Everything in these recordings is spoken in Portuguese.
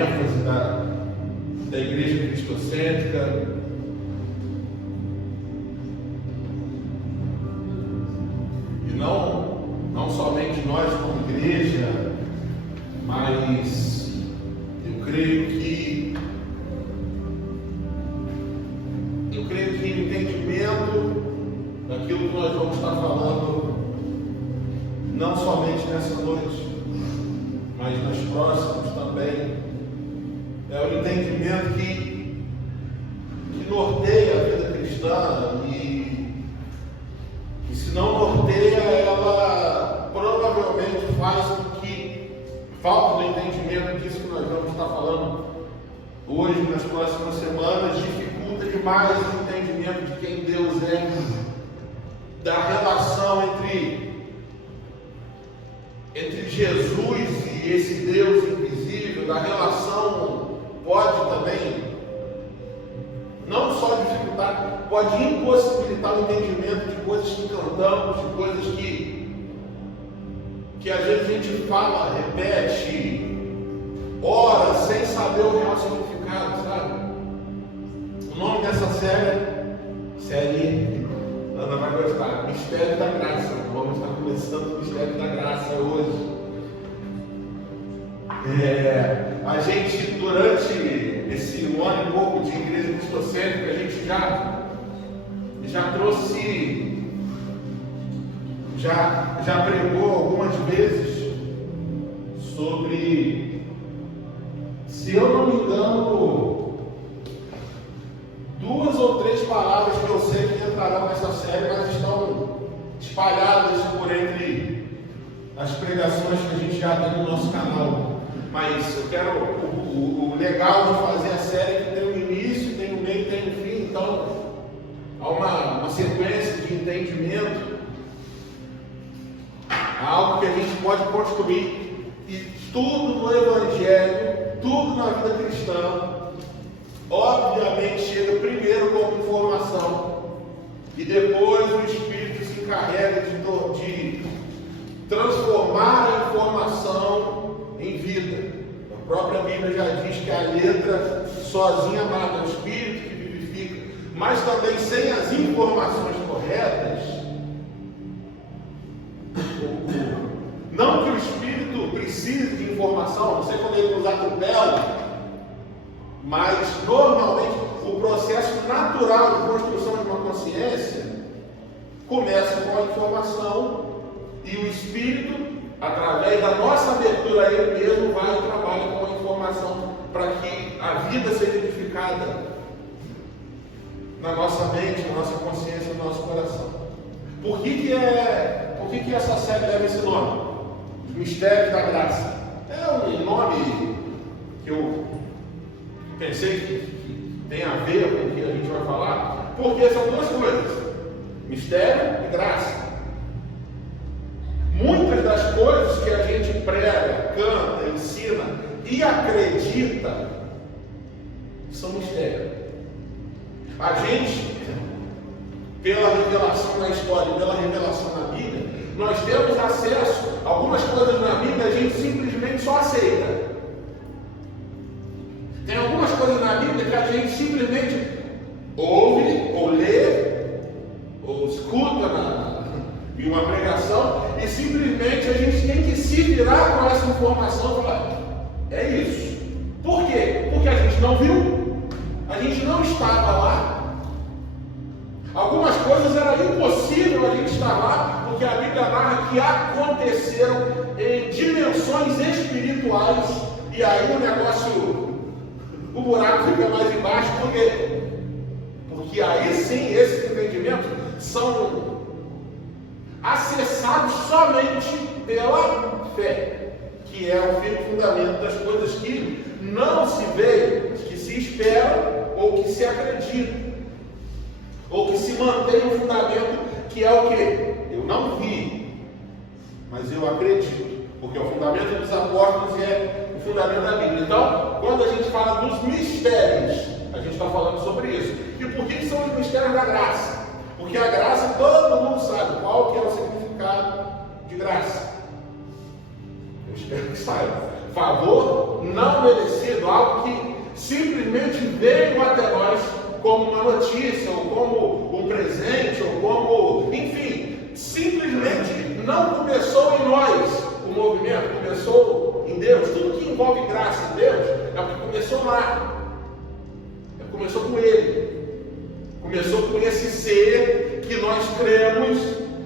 ênfase da igreja cristocêntrica. E não somente nós como igreja, mas eu creio que o entendimento daquilo que nós vamos estar falando, não somente nessa noite, mas nas próximas também, é o entendimento que norteia a vida cristã e se não norteia, ela provavelmente faz com que falta do entendimento disso que nós vamos estar falando hoje, nas próximas semanas, dificulta demais o entendimento de quem Deus é, da relação entre Jesus e esse Deus invisível, da relação pode também não só dificultar, pode impossibilitar o entendimento de coisas que cantamos, de coisas que às vezes a gente fala, repete, ora sem saber o real significado, sabe? O nome dessa série Ana vai gostar, Mistério da Graça. Vamos estar começando o Mistério da Graça hoje. A gente, durante esse ano e pouco de igreja cristocêntrica, a gente já trouxe, já pregou algumas vezes sobre, se eu não me engano, 2 ou 3 palavras que eu sei que entrarão nessa série, mas estão espalhadas por entre as pregações que a gente já tem no nosso canal. Mas eu quero, o legal de fazer a série é que tem um início, tem um meio, tem um fim, então há uma sequência de entendimento, algo que a gente pode construir, e tudo no Evangelho, tudo na vida cristã, obviamente chega primeiro como informação, e depois o Espírito se encarrega de transformar a informação em vida. A própria Bíblia já diz que a letra sozinha mata, é o Espírito que vivifica, mas também sem as informações corretas. Não que o Espírito precise de informação, não sei quando ele nos atropela, mas normalmente o processo natural de construção de uma consciência começa com a informação, e o Espírito, através da nossa abertura a Ele mesmo, vai ao trabalho com a informação para que a vida seja edificada na nossa mente, na nossa consciência, no nosso coração. Por que essa série leva esse nome? Mistério da Graça. É um nome que eu pensei que tem a ver com o que a gente vai falar, porque são 2 coisas: mistério e graça. Muitas das coisas que a gente prega, canta, ensina e acredita são mistério. A gente, pela revelação na história e pela revelação na Bíblia, nós temos acesso a algumas coisas na Bíblia, a gente simplesmente só aceita. Tem algumas coisas na Bíblia que a gente simplesmente ouve, ou lê, ou escuta em uma pregação, e simplesmente a gente tem que se virar com essa informação e falar: é isso. Por quê? Porque a gente não viu, a gente não estava lá. Algumas coisas era impossível a gente estar lá, porque a Bíblia narra que aconteceram em dimensões espirituais, e aí o buraco fica mais embaixo. Por quê? Porque aí sim esses entendimentos são acessados somente pela fé, que é o firme fundamento das coisas que não se veem, que se esperam ou que se acreditam, ou que se mantém no fundamento, que é o que? Eu não vi, mas eu acredito, porque o fundamento dos apóstolos é o fundamento da Bíblia. Então, quando a gente fala dos mistérios, a gente está falando sobre isso. E por que são os mistérios da graça? Porque a graça, todo mundo sabe qual que é o significado de graça. Eu espero que saiba. Favor não merecido, algo que simplesmente veio até nós como uma notícia, ou como um presente, ou como, enfim, simplesmente não começou em nós o movimento, começou em Deus. Tudo que envolve graça em Deus é o que começou lá. Começou com Ele. Começou com esse ser que nós cremos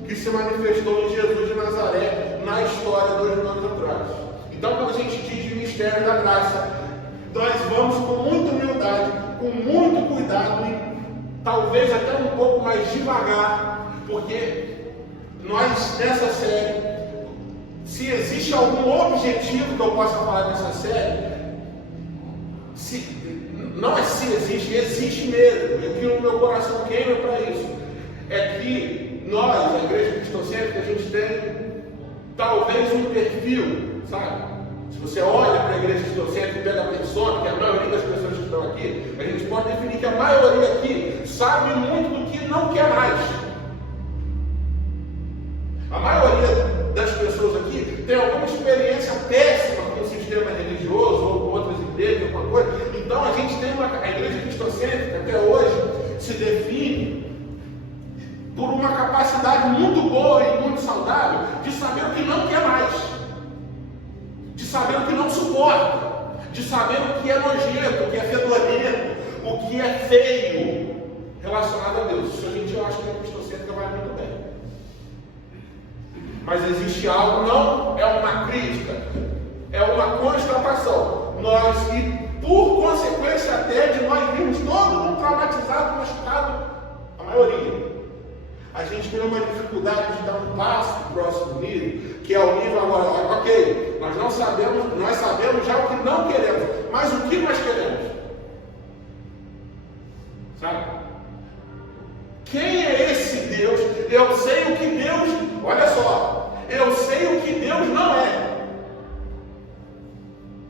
que se manifestou em Jesus de Nazaré na história 2000 anos atrás. Então, quando a gente diz de mistério da graça, nós vamos com muita humildade, com muito cuidado e talvez até um pouco mais devagar, porque nós, nessa série, se existe algum objetivo que eu possa falar nessa série, não é se existe, existe mesmo, e o que no meu coração queima para isso, é que nós, a Igreja Cristocêntrica, a gente tem talvez um perfil, sabe? Se você olha para a Igreja Cristocêntrica e pega a persona, que é a maioria das pessoas que estão aqui, a gente pode definir que a maioria aqui sabe muito do que não quer mais. A maioria das pessoas aqui tem alguma experiência péssima com o sistema religioso ou com outras igrejas, alguma coisa. Então a gente tem a Igreja Cristocêntrica até hoje se define por uma capacidade muito boa e muito saudável de saber o que não quer mais, de saber o que não suporta, de saber o que é nojento, o que é fedorento, o que é feio relacionado a Deus. Isso a gente acha que a Cristocêntrica vai muito bem. Mas existe algo, não é uma crítica, é uma constatação. Nós, e por consequência até de nós virmos todo mundo traumatizado, machucado, a maioria, a gente tem uma dificuldade de dar um passo para o próximo nível, que é o nível agora, ok, nós sabemos já o que não queremos, mas o que nós queremos? Sabe? Quem é esse Deus? Eu sei o que Deus, olha só, eu sei o que Deus não é.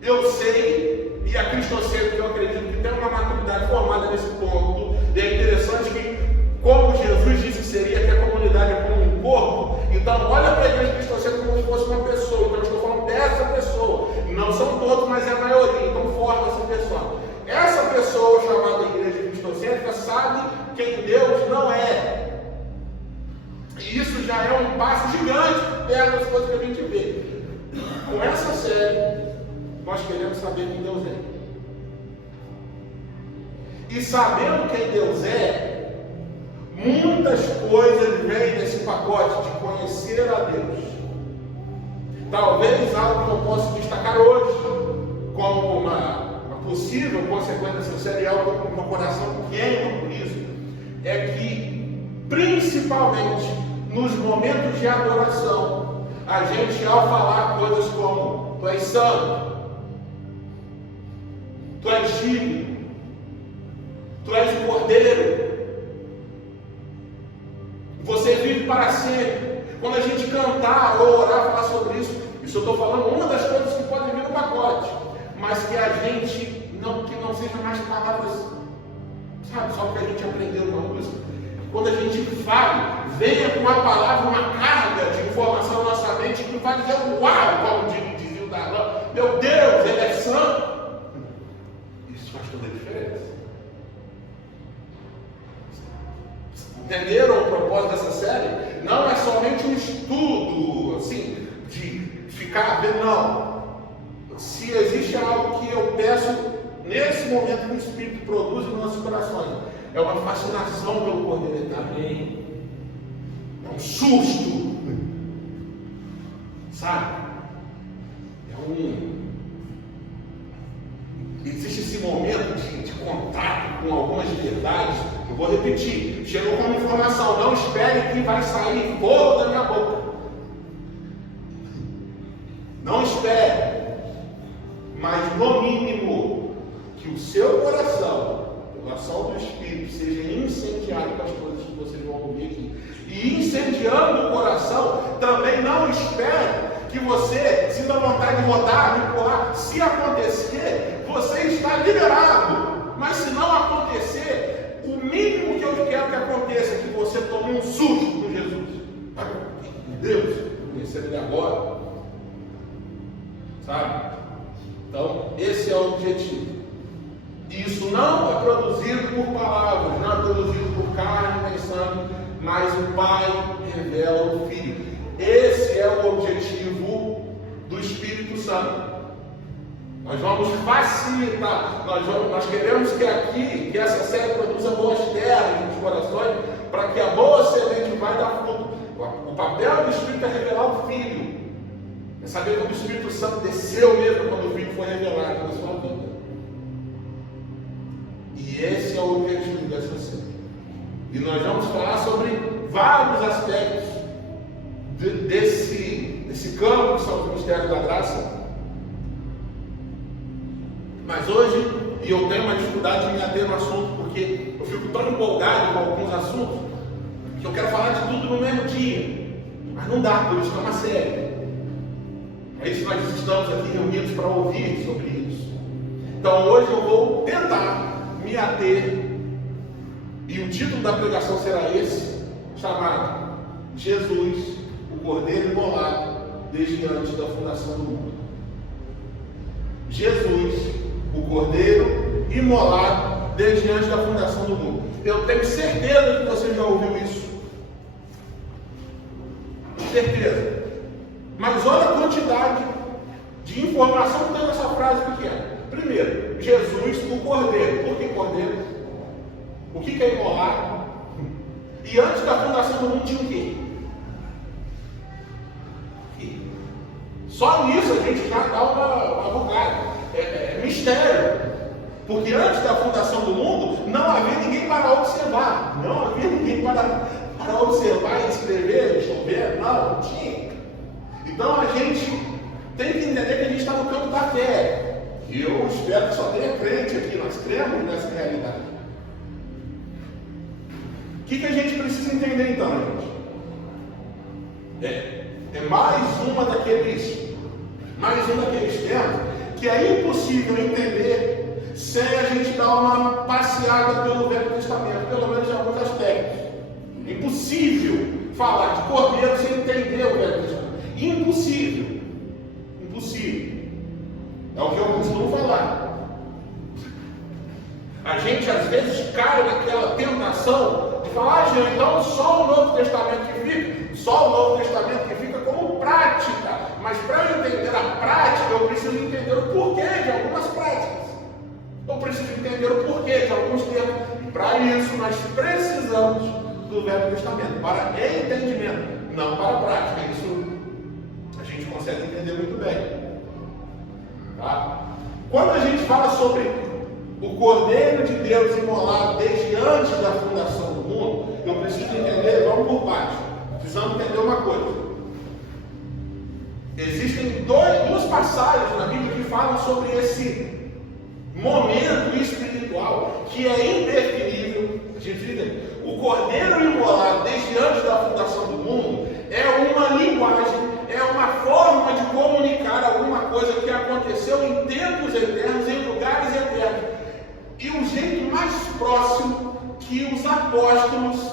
Eu sei, e a Cristocêntrica eu acredito que tem uma maturidade formada nesse ponto. E é interessante que, como Jesus disse que seria que a comunidade é como um corpo, então olha para a Igreja Cristocêntrica como se fosse uma pessoa. Então eu estou falando dessa pessoa. Não são todos, mas é a maioria. Então forma essa pessoa. Essa pessoa chamada Igreja Cristocêntrica sabe quem Deus não é. E isso já é um passo gigante perto das coisas que a gente vê. Com essa série, nós queremos saber quem Deus é. E sabendo quem Deus é, muitas coisas vêm nesse pacote de conhecer a Deus. Talvez algo que eu possa destacar hoje, como uma possível consequência dessa série, algo que o meu coração queima por isso, é que, principalmente nos momentos de adoração, a gente, ao falar coisas como tu és santo, tu és digno, tu és o cordeiro, você vive para sempre. Quando a gente cantar ou orar, falar sobre isso, eu estou falando uma das coisas que podem vir no pacote, mas que a gente que não seja mais palavras, sabe, só porque a gente aprendeu uma música. Quando a gente fala, venha com a palavra uma carga de informação na nossa mente que vai dizer uau, como dizia o Darlan, meu Deus, ele é santo. Isso faz toda a diferença. Entenderam o propósito dessa série? Não é somente um estudo, assim, de ficar vendo, não. Se existe algo que eu peço nesse momento que o Espírito produz em nossos corações, é uma fascinação pelo Cordeiro Eterno. É um susto. Sabe? Existe esse momento de contato com algumas verdades. Eu vou repetir. Chegou como informação. Não espere que vai sair fogo da minha boca. Não espere. Mas no mínimo, que o seu coração, pela ação do Espírito, seja incendiado com as coisas que vocês vão ouvir aqui. E incendiando o coração, também não espere que você sinta vontade de rodar, de pular. Se acontecer, você está liberado. Mas se não acontecer, o mínimo que eu quero que aconteça é que você tome um susto com Jesus. Deus, conhecer ele agora. Sabe? Então, esse produzido por palavras, não é produzido por carne nem sangue, mas o Pai revela o Filho. Esse é o objetivo do Espírito Santo. Nós vamos facilitar, nós queremos que essa série produza boas terras nos corações, para que a boa semente vai dar fruto. O papel do Espírito é revelar o Filho. É saber como o Espírito Santo desceu mesmo quando o Filho foi revelado na sua vida. E esse é o objetivo dessa série. E nós vamos falar sobre vários aspectos desse campo que são os mistérios da graça. Mas hoje, e eu tenho uma dificuldade de me ater no assunto, porque eu fico tão empolgado com alguns assuntos, que eu quero falar de tudo no mesmo dia. Mas não dá, por isso que é uma série. É isso que nós estamos aqui reunidos para ouvir sobre isso. Então hoje eu vou tentar me ater, e o título da pregação será esse, chamado Jesus, o Cordeiro Imolado, desde antes da fundação do mundo. Jesus, o Cordeiro imolado desde antes da fundação do mundo. Eu tenho certeza que você já ouviu isso. Certeza. Mas olha a quantidade de informação que tem nessa frase pequena. Primeiro, Jesus, o Cordeiro. Por que Cordeiro? O que é imolado? E antes da fundação do mundo tinha o quê? Só nisso a gente já dá uma bugada. É mistério. Porque antes da fundação do mundo, não havia ninguém para observar. Não havia ninguém para observar e escrever, chover. Não tinha. Então a gente tem que entender que a gente está no campo da fé. E eu espero que só tenha crente aqui. Nós cremos nessa realidade. O que a gente precisa entender então, gente? É mais um daqueles temas que é impossível entender sem a gente dar uma passeada pelo Velho Testamento, pelo menos em alguns aspectos. É impossível falar de Cordeiro sem entender o Velho Testamento. Impossível. Impossível. É o que eu costumo falar. A gente às vezes cai naquela tentação de falar, gente, então só o Novo Testamento que fica, só o Novo Testamento que fica como prática. Mas para eu entender a prática, eu preciso entender o porquê de algumas práticas. Eu preciso entender o porquê de alguns termos. E para isso nós precisamos do Velho Testamento, para entendimento, não para prática. Isso a gente consegue entender muito bem. Tá? Quando a gente fala sobre o Cordeiro de Deus imolado desde antes da fundação do mundo, eu preciso entender, vamos por partes. Precisamos entender uma coisa. Existem duas passagens na Bíblia que falam sobre esse momento espiritual que é indefinível. O Cordeiro imolado desde antes da fundação do mundo é uma linguagem, é uma forma de comunicar alguma coisa que aconteceu em tempos eternos, em lugares eternos. E o jeito mais próximo que os apóstolos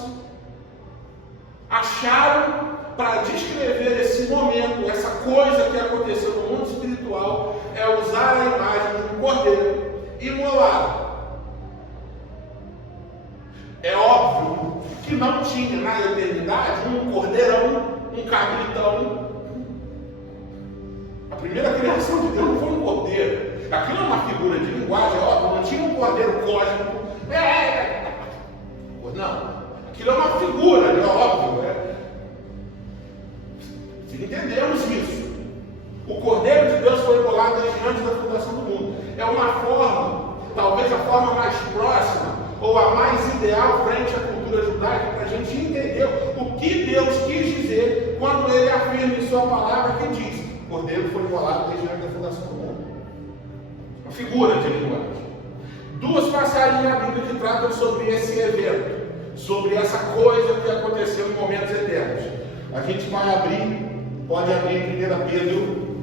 acharam para descrever esse momento, essa coisa que aconteceu no mundo espiritual, é usar a imagem de um cordeiro imolado. É óbvio que não tinha na eternidade um cordeirão, um cabritão. A primeira criação de Deus não foi um cordeiro. Aquilo é uma figura de linguagem, é óbvio, não tinha um cordeiro cósmico. Não, aquilo é uma figura, é óbvio. Entendemos isso. O Cordeiro de Deus foi imolado desde antes da fundação do mundo. É uma forma, talvez a forma mais próxima ou a mais ideal frente à cultura judaica para a gente entender o que Deus quis dizer quando Ele afirma em Sua palavra que diz: o Cordeiro foi imolado desde antes da fundação do mundo. Uma figura de linguagem. Duas passagens na Bíblia que tratam sobre esse evento, sobre essa coisa que aconteceu em momentos eternos. A gente vai abrir. Pode abrir em 1 Pedro,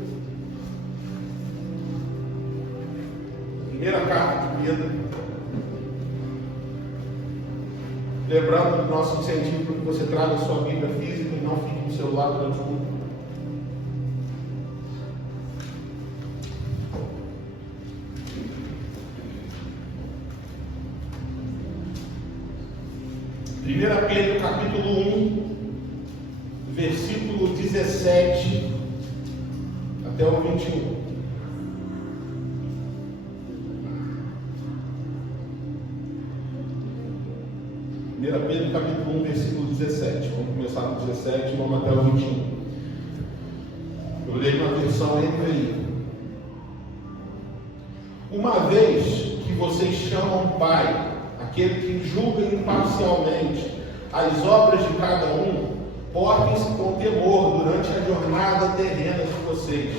primeira carta de Pedro. Lembrando do nosso incentivo para que você traga a sua Bíblia física e não fique no celular durante o culto. 1 Pedro capítulo 1, versículo 17 até o 21. 1 Pedro capítulo 1, versículo 17. Vamos começar no 17 e vamos até o 21. Eu leio uma versão NVI. Uma vez que vocês chamam Pai, aquele que julga imparcialmente as obras de cada um, portem-se com temor durante a jornada terrena de vocês.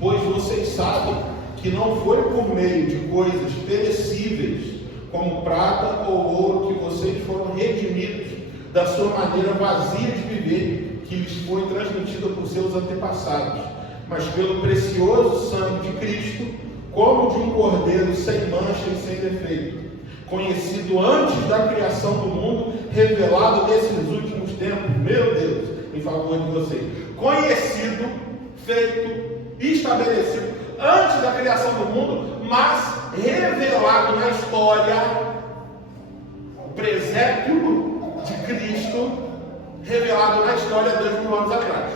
Pois vocês sabem que não foi por meio de coisas perecíveis, como prata ou ouro, que vocês foram redimidos da sua maneira vazia de viver, que lhes foi transmitida por seus antepassados, mas pelo precioso sangue de Cristo, como de um cordeiro sem mancha e sem defeito, conhecido antes da criação do mundo, revelado nesses últimos tempos, meu Deus, em favor de vocês. Conhecido, feito, estabelecido antes da criação do mundo, mas revelado na história, o presépio de Cristo, revelado na história 2000 anos atrás.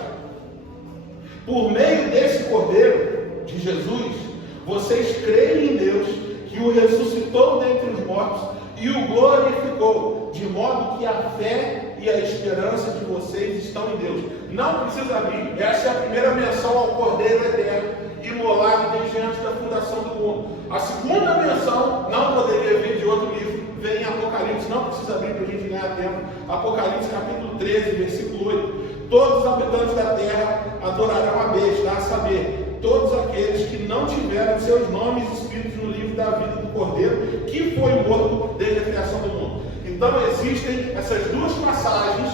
Por meio desse Cordeiro de Jesus, vocês creem em Deus, que o ressuscitou dentre os mortos e o glorificou, de modo que a fé e a esperança de vocês estão em Deus. Não precisa abrir, essa é a primeira menção ao Cordeiro eterno, imolado desde antes da fundação do mundo. A segunda menção, não poderia vir de outro livro, vem em Apocalipse, não precisa abrir para a gente ganhar tempo. Apocalipse capítulo 13, versículo 8. Todos os habitantes da terra adorarão a besta, a saber, todos aqueles que não tiveram seus nomes escritos no livro da vida do Cordeiro, que foi morto desde a criação do mundo. Então existem essas duas passagens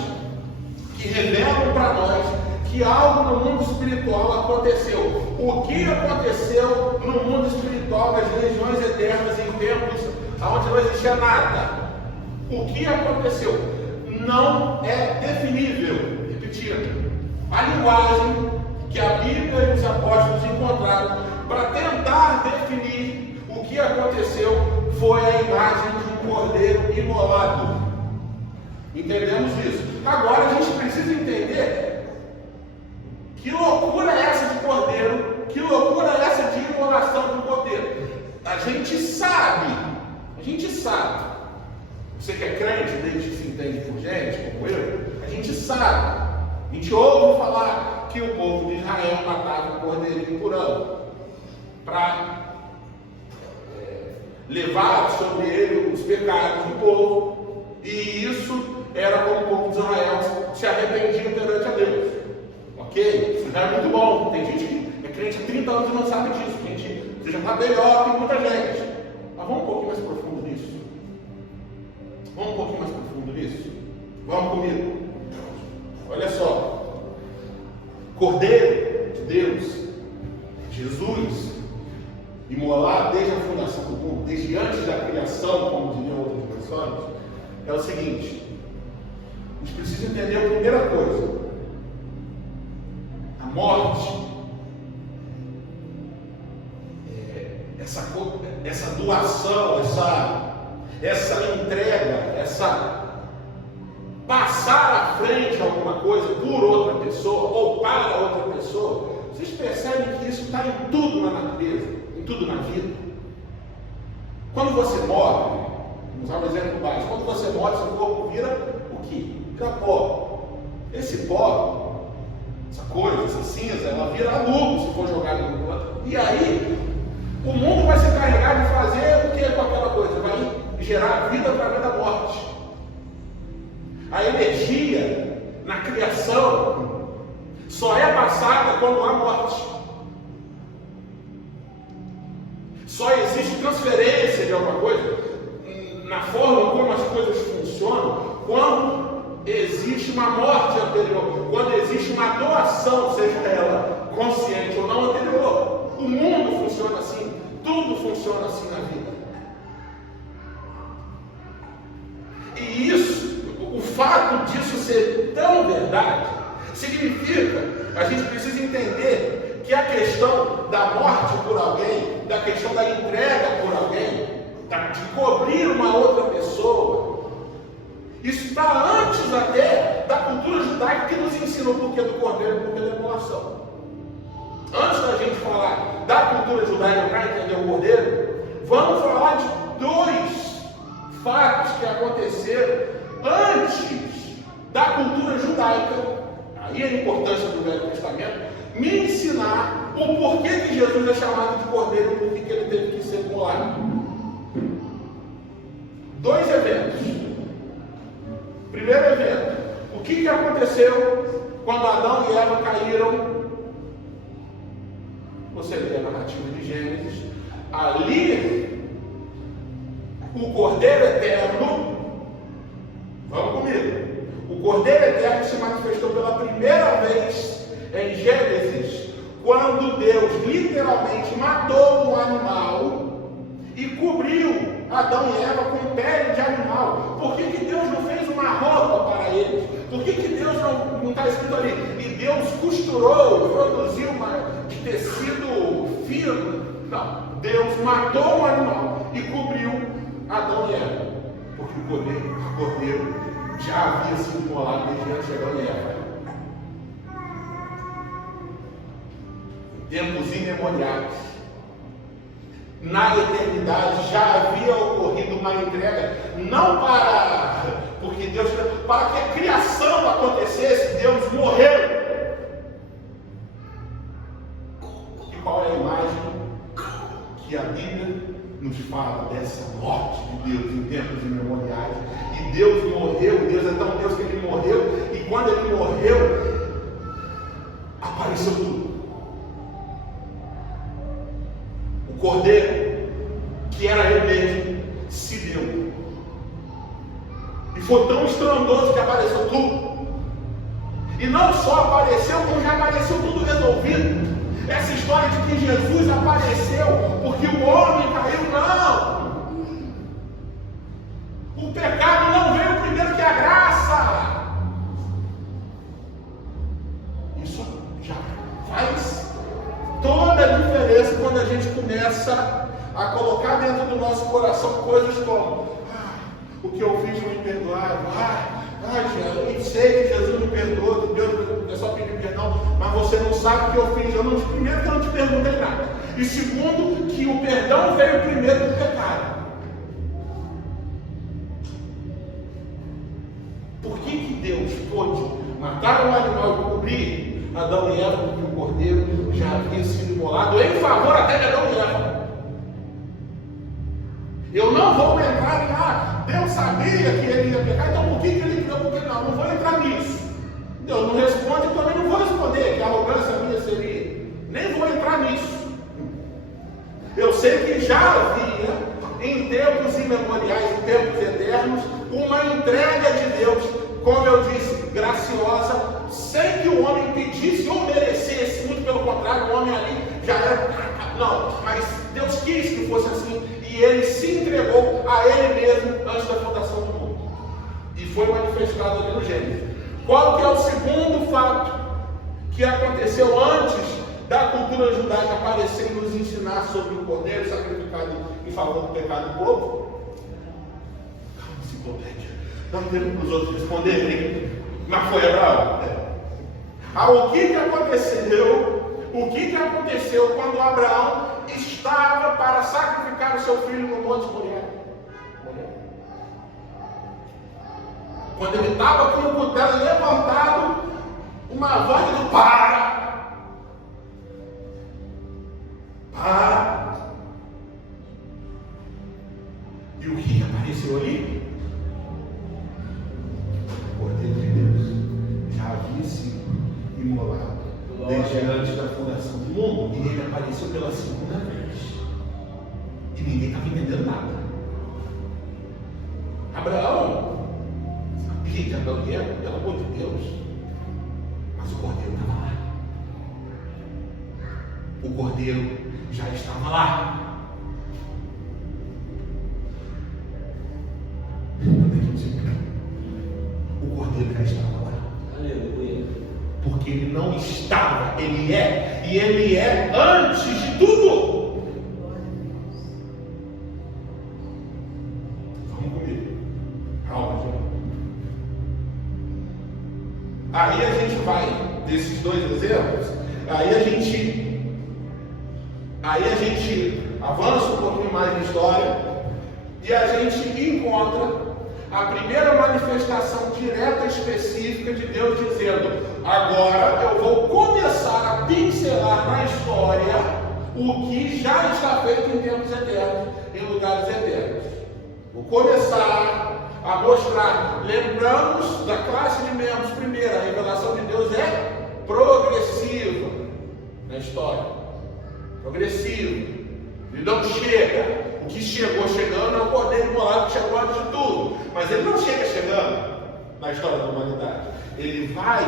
que revelam para nós que algo no mundo espiritual aconteceu. O que aconteceu no mundo espiritual, nas regiões eternas, em tempos onde não existia nada? O que aconteceu? Não é definível. Repetindo, a linguagem que a Bíblia e os apóstolos encontraram para tentar definir o que aconteceu foi a imagem de um cordeiro imolado. Entendemos isso? Agora a gente precisa entender que loucura é essa de cordeiro, que loucura é essa de imolação do cordeiro. A gente sabe. Você que é crente, desde que se entende por gente, como eu, a gente sabe. A gente ouve falar que o povo de Israel matava um cordeirinho por ano para levar sobre ele os pecados do povo, e isso era como o povo de Israel se arrependia perante a Deus. Ok? Isso já é muito bom. Tem gente que é crente há 30 anos e não sabe disso. Você já está melhor que muita gente. Mas vamos um pouquinho mais profundo nisso. Vamos comigo. Olha só. Cordeiro de Deus, Jesus, imolado desde a fundação do mundo, desde antes da criação, como diriam outras versões, é o seguinte: a gente precisa entender a primeira coisa. A morte, essa doação, essa entrega, passar à frente alguma coisa por outra pessoa ou para outra pessoa, vocês percebem que isso está em tudo na natureza, em tudo na vida. Quando você morre, vamos usar um exemplo básico, quando você morre, seu corpo vira o quê? Vira pó. Esse pó, essa coisa, essa cinza, ela vira adubo se for jogada no outro. E aí, o mundo vai se encarregar de fazer o que com aquela coisa? Vai gerar vida para além da morte. A energia na criação só é passada quando há morte. Só existe transferência de alguma coisa na forma como as coisas funcionam quando existe uma morte anterior, quando existe uma doação, seja ela consciente ou não anterior. O mundo funciona assim, tudo funciona assim na vida. E isso, o fato disso ser tão verdade, significa, a gente precisa entender que a questão da morte por alguém, da questão da entrega por alguém, de cobrir uma outra pessoa, judaica que nos ensina o porquê do cordeiro e o porquê da imolação. Antes da gente falar da cultura judaica para entender o cordeiro, vamos falar de dois fatos que aconteceram antes da cultura judaica. Aí a importância do Velho Testamento, me ensinar o porquê que Jesus é chamado de cordeiro e por que ele teve que ser imolado. Dois eventos. Primeiro evento, o que aconteceu quando Adão e Eva caíram? Você lê a narrativa de Gênesis, ali o Cordeiro Eterno, vamos comigo, o Cordeiro Eterno se manifestou pela primeira vez em Gênesis, quando Deus literalmente matou um animal e cobriu Adão e Eva com pele de animal. Por que Deus não fez uma roupa para eles? Por que Deus não está escrito ali? E Deus costurou, produziu de tecido fino. Não. Deus matou um animal e cobriu Adão e Eva. Porque o cordeiro já havia sido imolado desde antes de Adão e Eva. Tempos imemoriais. Na eternidade já havia ocorrido uma entrega, não porque Deus, para que a criação acontecesse, Deus morreu. E qual é a imagem que a Bíblia nos fala dessa morte de Deus em tempos imemoriais? E Deus morreu, Deus é tão Deus que ele morreu, e quando ele morreu, apareceu tudo. O Cordeiro, que era ele mesmo, se deu. E foi tão estrondoso que apareceu tudo. E não só apareceu, como já apareceu tudo resolvido. Essa história de que Jesus apareceu porque o homem caiu, não. O pecado não veio primeiro que a graça. Isso já faz toda a diferença quando a gente começa a colocar dentro do nosso coração coisas como: o que eu fiz foi imperdoável, eu sei que Jesus me perdoou, que Deus é só pedir perdão, mas você não sabe o que eu fiz. Primeiro que eu não te perguntei nada, e segundo que o perdão veio primeiro do pecado. Por que Deus pôde matar um animal e cobrir Adão e Eva, porque o cordeiro já havia sido imolado em favor até de Adão e Eva? Eu não vou entrar lá. Deus sabia que ele ia pecar, então por que ele criou? Porque não vou entrar nisso. Deus não responde, eu também não vou responder, que a arrogância minha seria. Nem vou entrar nisso. Eu sei que já havia, em tempos imemoriais, em tempos eternos, uma entrega de Deus, como eu disse, graciosa, sem que o homem pedisse ou merecesse. Muito pelo contrário, o homem ali já era. Não, mas Deus quis que fosse assim, e ele se entregou a ele mesmo antes da fundação do mundo. E foi manifestado ali no Gênesis. Qual que é o segundo fato que aconteceu antes da cultura judaica aparecer e nos ensinar sobre o cordeiro sacrificado em favor do pecado do povo? Calma, enciclopédia. Não temos para os outros responderem. Mas foi Abraão. O que aconteceu? O que aconteceu quando Abraão estava para sacrificar o seu filho no Monte Moriá? Quando ele estava com o cutelo levantado, uma voz do para! E o que apareceu ali? O Cordeiro de Deus já havia sido imolado desde antes da fundação do mundo, e ele apareceu pela segunda vez, e ninguém estava entendendo nada. Abraão sabia que Adão e Eva, pelo amor de Deus, mas o cordeiro estava lá. O cordeiro já estava lá. O cordeiro já estava lá. Aleluia. Porque ele não estava, ele é, e ele é antes de tudo. Vamos comigo. Calma, gente. Aí a gente vai, desses dois exemplos, aí a gente avança um pouquinho mais na história e a gente encontra a primeira manifestação direta específica de Deus dizendo: agora eu vou começar a pincelar na história o que já está feito em tempos eternos, em lugares eternos. Vou começar a mostrar. Lembramos da classe de membros. Primeiro, a revelação de Deus é progressiva na história. Progressiva. Ele não chega. O que chegou chegando é o Cordeiro Imolado que chegou antes de tudo. Mas ele não chega chegando na história da humanidade. Ele vai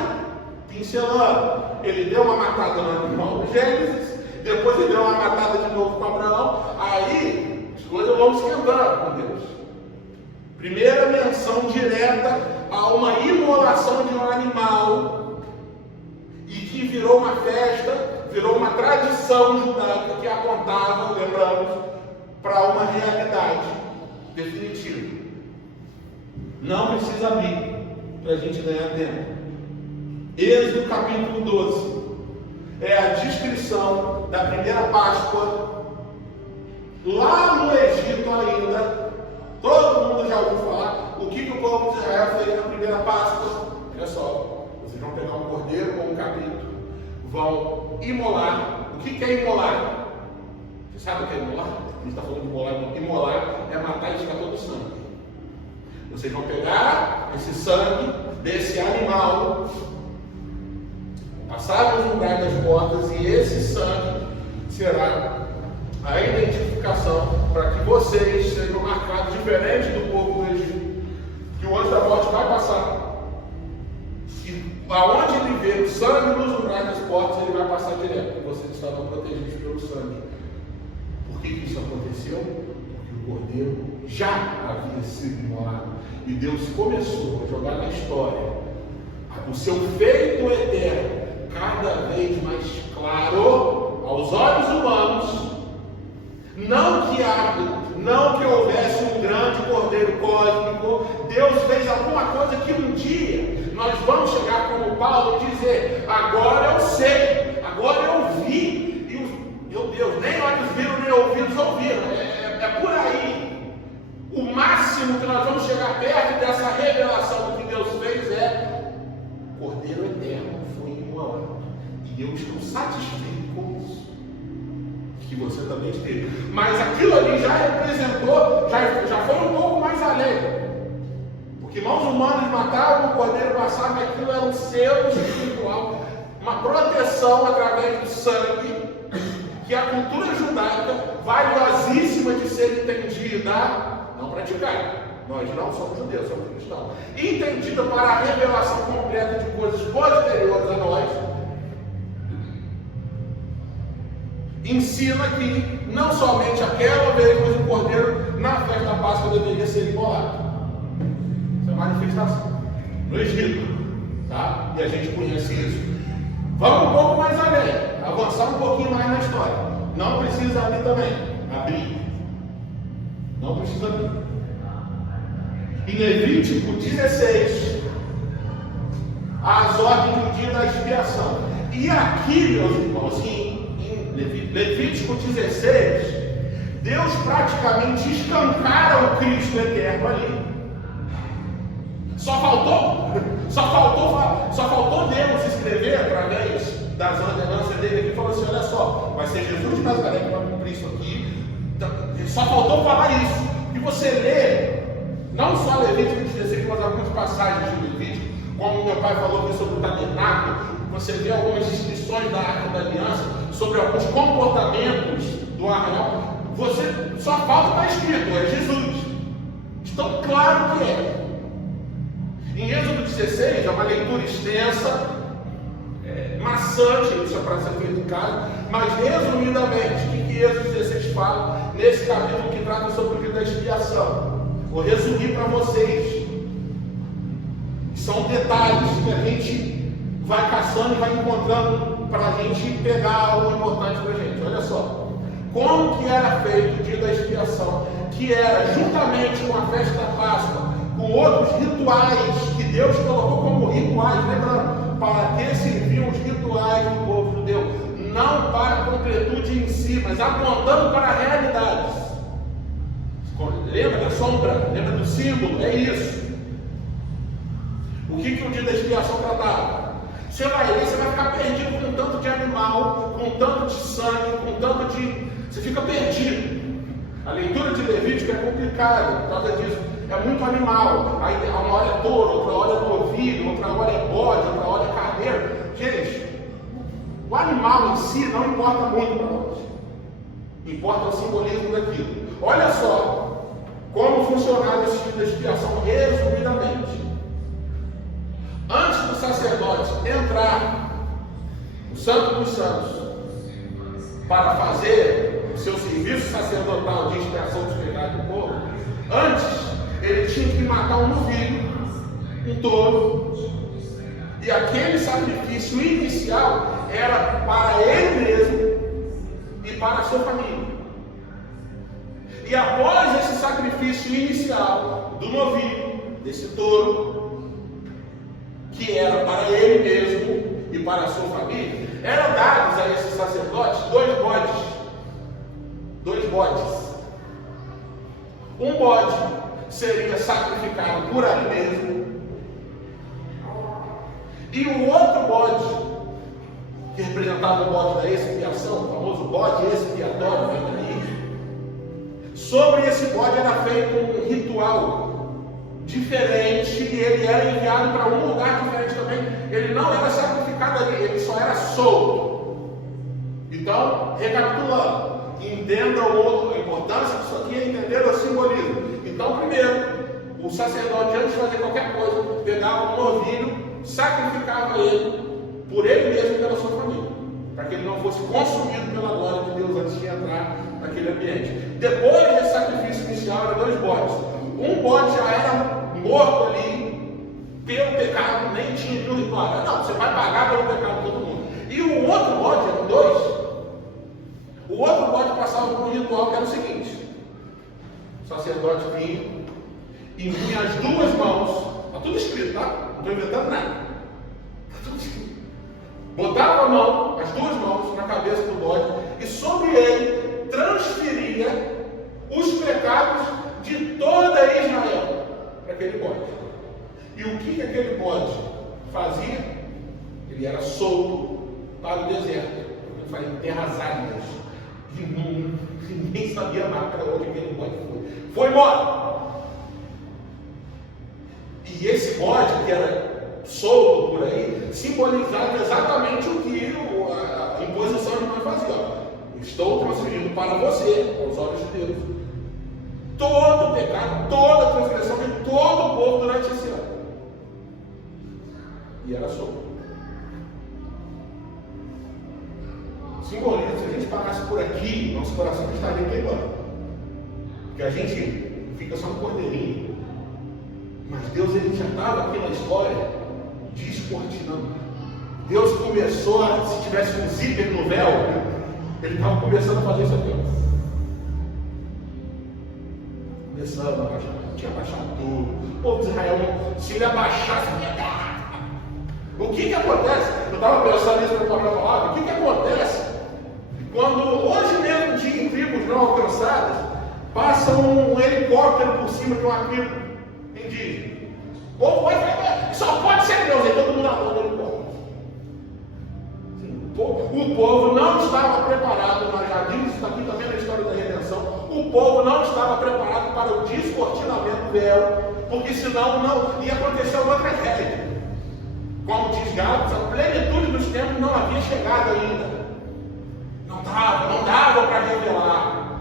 pincelando. Ele deu uma matada no animal Gênesis, depois ele deu uma matada de novo com Abraão. Aí as coisas vão esquentando com Deus. Primeira menção direta a uma imolação de um animal e que virou uma festa, virou uma tradição judaica que apontava, lembramos, para uma realidade definitiva. Não precisa abrir para a gente ganhar tempo. Êxodo capítulo 12 é a descrição da primeira Páscoa lá no Egito ainda. Todo mundo já ouviu falar o que o povo de Israel fez na primeira Páscoa. Olha só, vocês vão pegar um cordeiro ou um cabrito, vão imolar. O que é imolar? Você sabe o que é imolar? A gente está falando de imolar. Imolar é matar e tirar todo o sangue. Vocês vão pegar esse sangue desse animal, passar nos umbrais das portas, e esse sangue será a identificação para que vocês sejam marcados diferente do povo do Egito, que o anjo da morte vai passar. E aonde ele vê o sangue nos umbrais das portas, ele vai passar direto. Vocês estarão protegidos pelo sangue. Por que isso aconteceu? Porque o cordeiro já havia sido imolado. E Deus começou a jogar na história o seu feito eterno, cada vez mais claro aos olhos humanos. Não que houvesse um grande cordeiro cósmico. Deus fez alguma coisa que um dia nós vamos chegar como Paulo e dizer: agora eu sei, agora eu vi. E meu Deus, nem olhos viram, nem ouvidos ouviram. É por aí. O máximo que nós vamos chegar perto dessa revelação do que Deus fez é Cordeiro Eterno foi imolado. E eu estou satisfeito com isso. Que você também esteve. Mas aquilo ali já representou, já foi um pouco mais além. Porque mãos humanas matavam o cordeiro passado, mas aquilo era um selo espiritual, uma proteção através do sangue, que a cultura judaica, valiosíssima de ser entendida, não praticada. Nós não somos judeus, somos cristãos. Entendida para a revelação completa de coisas posteriores a nós, ensina que não somente aquela vez, mas o cordeiro na festa da Páscoa deveria ser imolado. Isso é manifestação no Egito, tá? E a gente conhece isso. Vamos um pouco mais além, avançar um pouquinho mais na história. Não precisa abrir também. Abrir. Não precisa abrir. Em Levítico 16, as ordens do dia da expiação. E aqui, meus irmãos, em Levítico 16, Deus praticamente escancara o Cristo eterno ali. Só faltou Deus escrever através das ordenanças dele aqui, falando assim: olha só, vai ser Jesus de Nazaré que vai cumprir isso aqui. Só faltou falar isso. E você lê, não só Levítico 16, mas algumas passagens de Levítico, como meu pai falou aqui sobre o tabernáculo, você vê algumas descrições da Arca da Aliança, sobre alguns comportamentos do arraial. Você só falta estar escrito, é Jesus. Então, claro que é. Em Êxodo 16, é uma leitura extensa, maçante, isso é para ser feito em casa, mas resumidamente, o que Êxodo 16 fala nesse capítulo que trata sobre o dia da expiação? Vou resumir para vocês. São detalhes que a gente vai caçando e vai encontrando para a gente pegar algo importante para a gente. Olha só, como que era feito o dia da expiação, que era juntamente com a festa da Páscoa, com com outros rituais que Deus colocou como rituais, lembrando, para que serviam os rituais do povo judeu, não para a concretude em si, mas apontando para a realidade. Lembra da sombra? Lembra do símbolo? É isso. O que o dia da expiação tratava? Você vai ler, você vai ficar perdido com tanto de animal, com tanto de sangue, com tanto de... Você fica perdido. A leitura de Levítico é complicada por causa disso. É muito animal. Aí uma hora é touro, outra hora é novilho, outra hora é bode, outra hora é carneiro. Gente, o animal em si não importa muito para nós. Importa o simbolismo daquilo. Olha só como funcionava esse tipo de expiação resumidamente. Antes do sacerdote entrar no Santo dos Santos para fazer o seu serviço sacerdotal de expiação dos pecados do povo, antes ele tinha que matar um novilho, um touro, e aquele sacrifício inicial era para ele mesmo e para a sua família. E após esse sacrifício inicial do novilho, desse touro, que era para ele mesmo e para a sua família, eram dados a esses sacerdotes dois bodes. Um bode seria sacrificado por ali mesmo, e o outro bode, que representava o bode da expiação, o famoso bode expiatório, sobre esse bode era feito um ritual diferente, e ele era enviado para um lugar diferente também. Ele não era sacrificado ali, ele só era solto. Então, recapitulando, entendam a importância disso aqui, é entender o simbolismo. Então, primeiro, o sacerdote, antes de fazer qualquer coisa, pegava um novilho, sacrificava ele por ele mesmo e pela sua família, para que ele não fosse consumido pela glória de Deus antes de entrar naquele ambiente. Depois desse sacrifício inicial, eram dois bodes. Um bode já era morto ali pelo pecado, nem tinha nenhum ritual. Não, você vai pagar pelo pecado de todo mundo. E o outro bode, eram dois. O outro bode passava por um ritual que era o seguinte: o sacerdote vinha e vinha as duas mãos, está tudo escrito, tá? Não estou inventando nada. Está tudo escrito. Botava a mão, as duas mãos, na cabeça do bode, e sobre ele transferia os pecados de toda Israel para aquele bode. E o que aquele bode fazia? Ele era solto para o deserto. Eu falei, terras áridas. E ninguém sabia mais para onde aquele bode foi. Foi embora. E esse bode, que era solto por aí, simbolizava exatamente o que a imposição de mãe fazia. Estou transferindo para você, aos olhos de Deus, todo o pecado, toda a transgressão de todo o povo durante esse ano. E era solto. Simboliza, se a gente parasse por aqui, nosso coração estaria queimando. Porque a gente fica só um cordeirinho. Mas Deus, ele já estava aqui na história descortinando. Deus começou a, se tivesse um zíper no véu, ele estava começando a fazer isso aqui. Começando a abaixar, tinha abaixado tudo. O povo de Israel, se ele abaixasse, o que acontece? Eu estava pensando nisso no papel palavra. O que acontece quando hoje mesmo em tribos não alcançadas passa um helicóptero por cima de uma tribo indígena? O povo vai falar, só pode ser Deus, aí todo mundo na mão do helicóptero. O povo não estava preparado, nós já vimos isso aqui também na história da redenção. O povo não estava preparado para o descortinamento do véu, porque senão não ia acontecer uma tragédia. Como diz Gálatas, a plenitude dos tempos não havia chegado ainda. Não dava para revelar.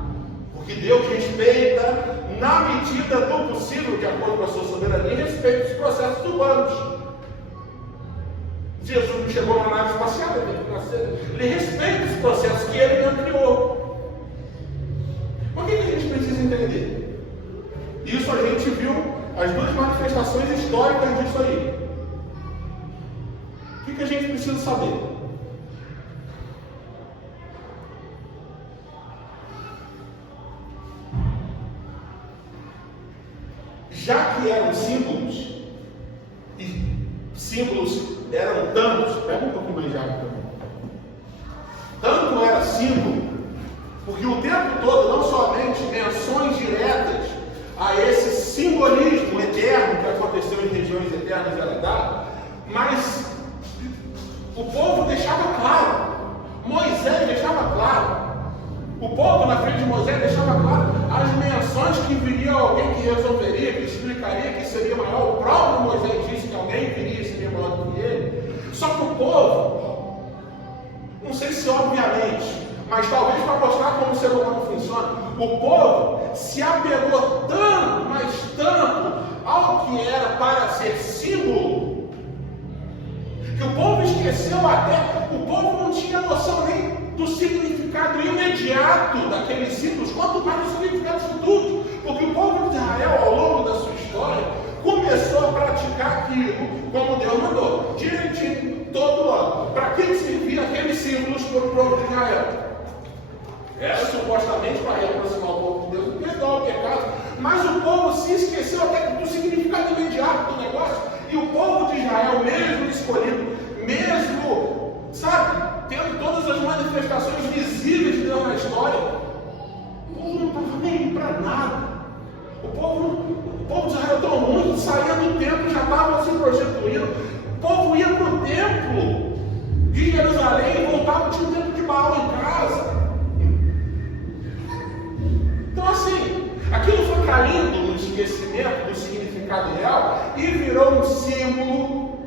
Porque Deus respeita, na medida do possível, de acordo com a sua soberania, respeita os processos humanos. Jesus não chegou na nave espacial, ele respeita os processos que ele não criou. Por que a gente precisa entender? Isso a gente viu as duas manifestações históricas disso aí. O que a gente precisa saber? já que eram símbolos, e símbolos eram tantos, pega um pouquinho mais de água também. Tanto era símbolo, porque o tempo todo, não somente menções diretas a esse simbolismo eterno que aconteceu em regiões eternas era dado, mas o povo deixava claro, Moisés deixava claro, o povo na frente de Moisés deixava claro as menções que viria alguém que resolveria, que explicaria que seria maior. O próprio Moisés disse que alguém viria e seria maior do que ele. Só que o povo, não sei se obviamente, mas talvez para mostrar como o ser humano funciona, o povo se apegou tanto, mas tanto ao que era para ser símbolo, que o povo esqueceu até, o povo não tinha noção nem do significado imediato daqueles símbolos, quanto mais do significado futuro, porque o povo de Israel, ao longo da sua história, começou a praticar aquilo como Deus mandou, direitinho, todo ano. Para que serviam aqueles símbolos para o povo de Israel? Era supostamente para reaproximar o povo de Deus e perdoar o pecado, mas o povo se esqueceu até do significado imediato do negócio, e o povo de Israel, mesmo escolhido, mesmo, sabe, tendo todas as manifestações visíveis de Deus na história, o povo não estava nem para nada. O povo de Israel tão muito, saía do templo, já estavam se prostituindo. O povo ia para o templo de Jerusalém e voltava, tinha um templo de Baal em casa. Então assim, aquilo foi caindo no esquecimento do significado real e virou um símbolo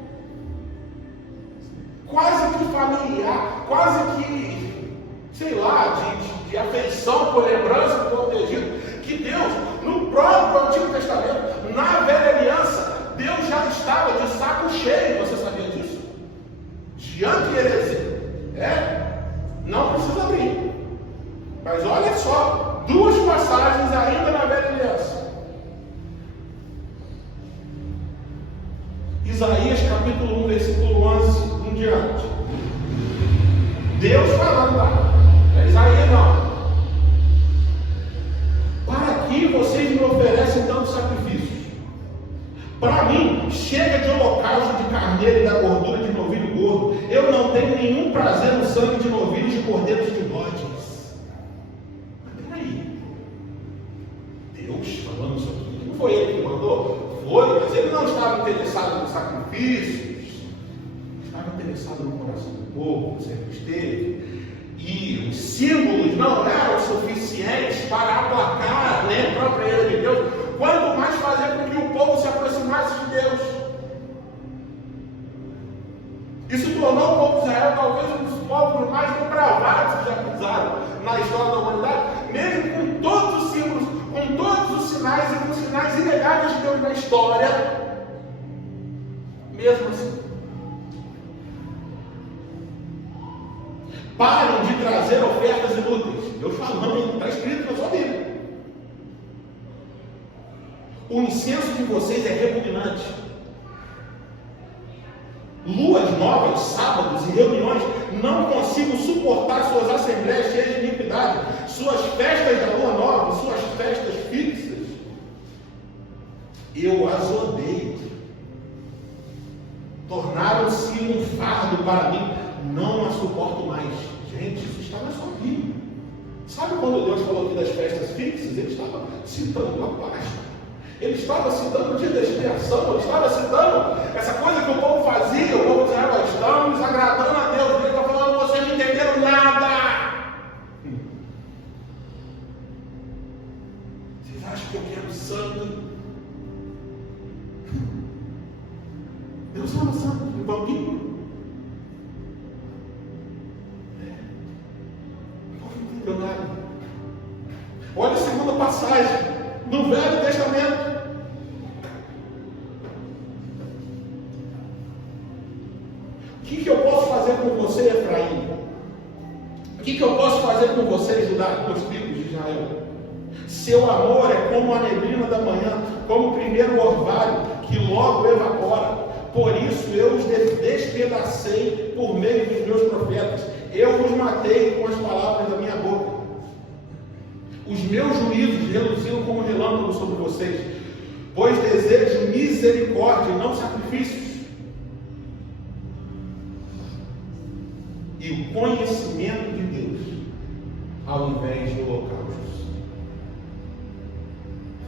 quase que familiar, quase que, sei lá, de afeição por lembrança do povo do Egito, que Deus, no próprio Antigo Testamento, na Velha Aliança, Deus já estava de saco cheio, você sabia disso? De anti-heresia. Não precisa abrir. Mas olha só, duas passagens ainda na Velha Aliança. Isaías capítulo 1, versículo 11 em diante. Deus falando lá. É Isaías não. Para que vocês me oferecem tantos sacrifícios? Para mim, chega de holocausto de carneiro e da gordura de novilho gordo. Eu não tenho nenhum prazer no sangue de novilhos e de cordeiros de bodes. Mas peraí. Deus falando isso aqui, não foi ele que mandou? Foi, mas ele não estava interessado nos sacrifícios, estava interessado no coração do povo, sempre esteve. E os símbolos não eram suficientes para aplacar a própria ira de Deus, quanto mais fazer com que o povo se aproximasse de Deus. Isso tornou o povo de Israel talvez um dos povos mais depravados que já pisaram na história da humanidade, mesmo com todos os símbolos, com todos os sinais e com os sinais inegáveis de Deus na história, mesmo assim. Parem de trazer ofertas inúteis. Deus falando, está escrito na sua Bíblia. O incenso de vocês é repugnante. Luas novas, sábados e reuniões, não consigo suportar suas assembleias cheias de iniquidade, suas festas da lua nova, suas festas fixas. Eu as odeio. Tornaram-se um fardo para mim. Não a suporto mais. Gente, isso está na sua Bíblia. Sabe quando Deus falou aqui das festas fixas? Ele estava citando a Páscoa. Ele estava citando o dia da expiação. Ele estava citando essa coisa que o povo fazia. O povo dizia, nós estamos agradando a Deus. Ele está falando, vocês não entenderam nada. Vocês acham que eu quero sangue? Deus ama sangue. Um vampiro. Olha a segunda passagem no Velho Testamento. O que eu posso fazer com você, Efraim? O que eu posso fazer com você, Judá, com os filhos de Israel? Seu amor é como a neblina da manhã, como o primeiro orvalho que logo evapora. Por isso eu os despedacei por meio dos meus profetas. Eu os matei com as palavras da minha boca. Os meus juízos reluziam como relâmpago sobre vocês. pois desejo misericórdia e não sacrifícios, e o conhecimento de Deus, ao invés de holocaustos.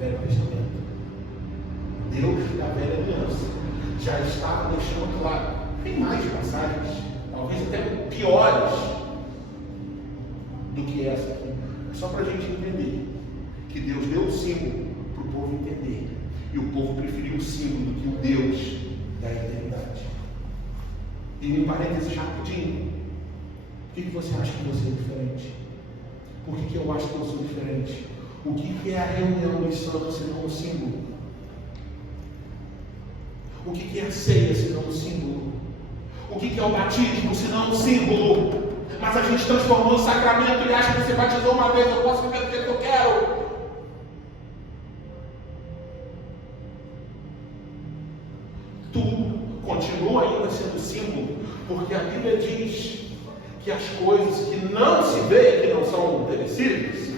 Velho Testamento. Deus da velha aliança já estava deixando claro. Tem mais passagens, talvez até piores do que essa aqui. Só para a gente entender que Deus deu o símbolo para o povo entender. E o povo preferiu o símbolo do que o Deus da eternidade. E um parênteses rapidinho. Por que você acha que você é diferente? Por que eu acho que eu sou diferente? O que é a reunião dos santos senão um símbolo? O que é a ceia senão um símbolo? O que é o batismo senão um símbolo? Mas a gente transformou o sacramento e acha que você batizou uma vez, eu posso viver do jeito que eu quero. Tudo continua ainda sendo símbolo, porque a Bíblia diz que as coisas que não se veem, que não são perecíveis,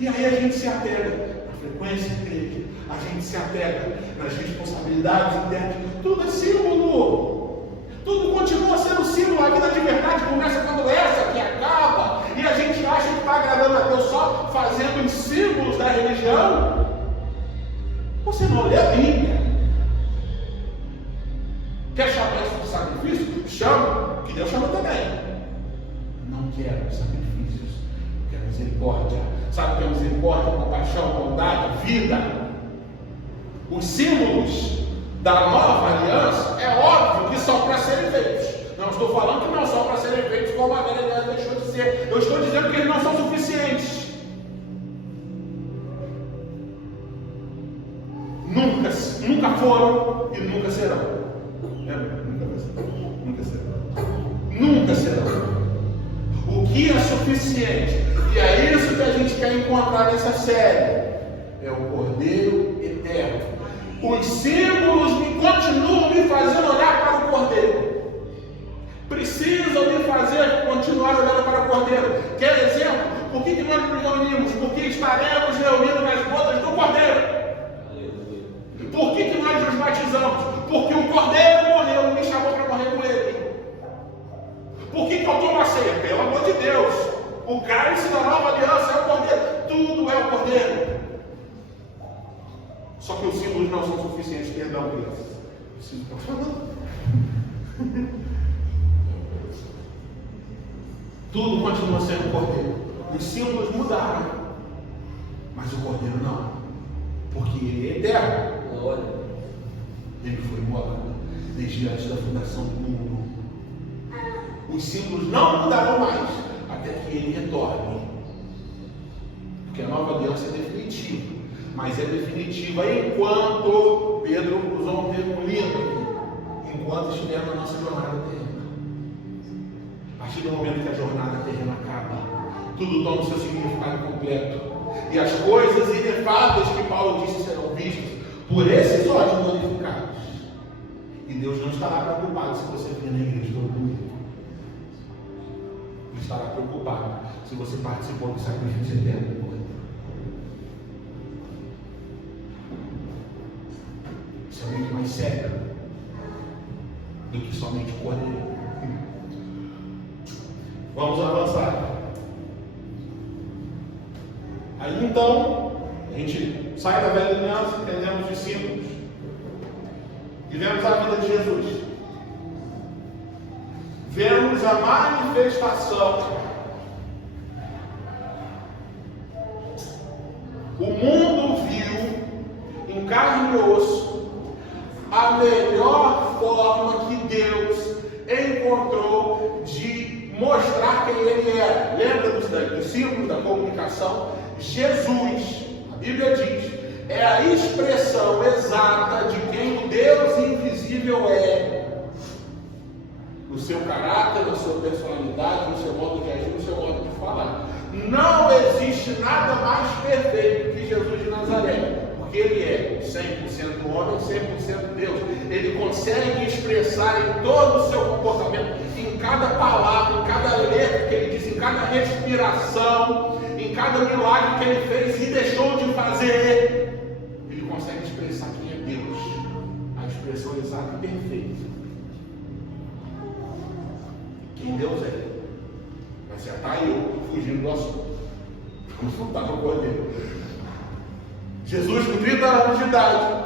e aí a gente se apega na frequência da igreja, a gente se apega nas responsabilidades internas, tudo é símbolo, tudo continua sendo símbolo. A vida de verdade começa quando essa que acaba, e a gente acha que está agradando a Deus só fazendo os símbolos da religião. Você não lê a Bíblia. Quer chamar isso de sacrifício? Chama, que Deus chama também. Não quero sacrifícios, quero misericórdia. Sabe o que é misericórdia? Compaixão, bondade, vida. Os símbolos da nova aliança, é óbvio que são para serem feitos. Não estou falando que não são para serem feitos como a velha aliança deixou de ser. Eu estou dizendo que eles não são suficientes. Nunca foram e nunca serão. Nunca serão. O que é suficiente, e é isso que a gente quer encontrar nessa série, é o Cordeiro Eterno. Os símbolos continuam me fazendo olhar para o Cordeiro. Precisam me fazer continuar olhando para o Cordeiro. Quer exemplo? Por que nós nos reunimos? Porque estaremos reunidos nas bodas do Cordeiro. Por que nós nos batizamos? Porque o Cordeiro morreu e me chamou para morrer com ele. Por que eu tomo a ceia? Pelo amor de Deus. O cálice da nova aliança é o Cordeiro. Tudo é o Cordeiro. Só que os símbolos não são suficientes. Perdão, crianças. Preciso estar falando. Tudo continua sendo o Cordeiro. Os símbolos mudaram, mas o Cordeiro não. Porque ele é eterno. Ele foi morto desde antes da fundação do mundo. Os símbolos não mudarão mais até que ele retorne. Porque a nova aliança é definitiva. Mas é definitiva enquanto, Pedro usou um termo lindo, enquanto estiver na nossa jornada terrena. A partir do momento que a jornada terrena acaba, tudo toma o seu significado completo. E as coisas inefáveis que Paulo disse serão vistas por esses olhos glorificados. E Deus não estará preocupado se você vier na igreja todo domingo. Ele estará preocupado se você participou do sacrifício eterno. Isso é muito mais sério do que somente o Cordeiro. Vamos avançar. Aí então, a gente sai da velha aliança, entendemos os símbolos, e vemos a vida de Jesus. Vemos a manifestação. O mundo viu em carne e osso a melhor forma que Deus encontrou de mostrar quem Ele era. Lembra dos símbolos da comunicação? Jesus, a Bíblia diz, é a expressão exata de quem o Deus invisível é. No seu caráter, na sua personalidade, no seu modo de agir, no seu modo de falar. Não existe nada mais perfeito que Jesus de Nazaré. Porque Ele é 100% homem, 100% Deus. Ele consegue expressar em todo o seu comportamento, em cada palavra, em cada letra que Ele diz, em cada respiração, em cada milagre que Ele fez e deixou de fazer. Ele consegue exato e perfeito. Quem Deus é. Mas já está eu fugindo do assunto. Vamos voltar no cordeiro. Jesus com 30 anos de idade.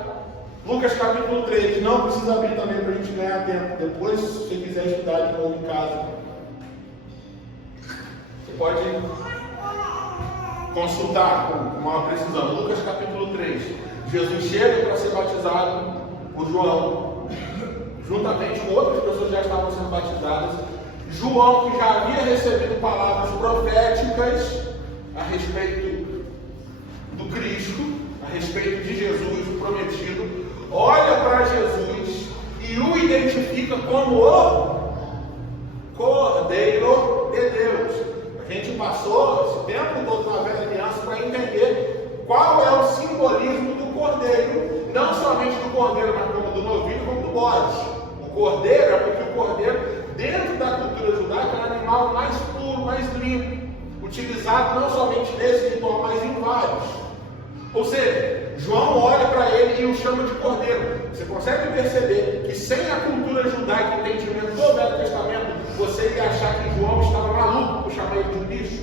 Lucas capítulo 3. Não precisa abrir também para a gente ganhar tempo. Depois, se você quiser estudar de novo em casa, você pode consultar com maior precisão. Lucas capítulo 3. Jesus chega para ser batizado por João, juntamente com outras pessoas que já estavam sendo batizadas. João, que já havia recebido palavras proféticas a respeito do Cristo, a respeito de Jesus, o prometido, olha para Jesus e o identifica como o Cordeiro de Deus. A gente passou esse tempo todo na velha aliança para entender qual é o simbolismo do cordeiro, não somente do cordeiro, mas como do novilho, como do bode. O cordeiro é porque o cordeiro, dentro da cultura judaica, era o animal mais puro, mais limpo, utilizado não somente nesse ritual, mas em vários. Ou seja, João olha para ele e o chama de cordeiro. Você consegue perceber que sem a cultura judaica, entendimento do Velho Testamento, você ia achar que João estava maluco por chamar ele de bicho.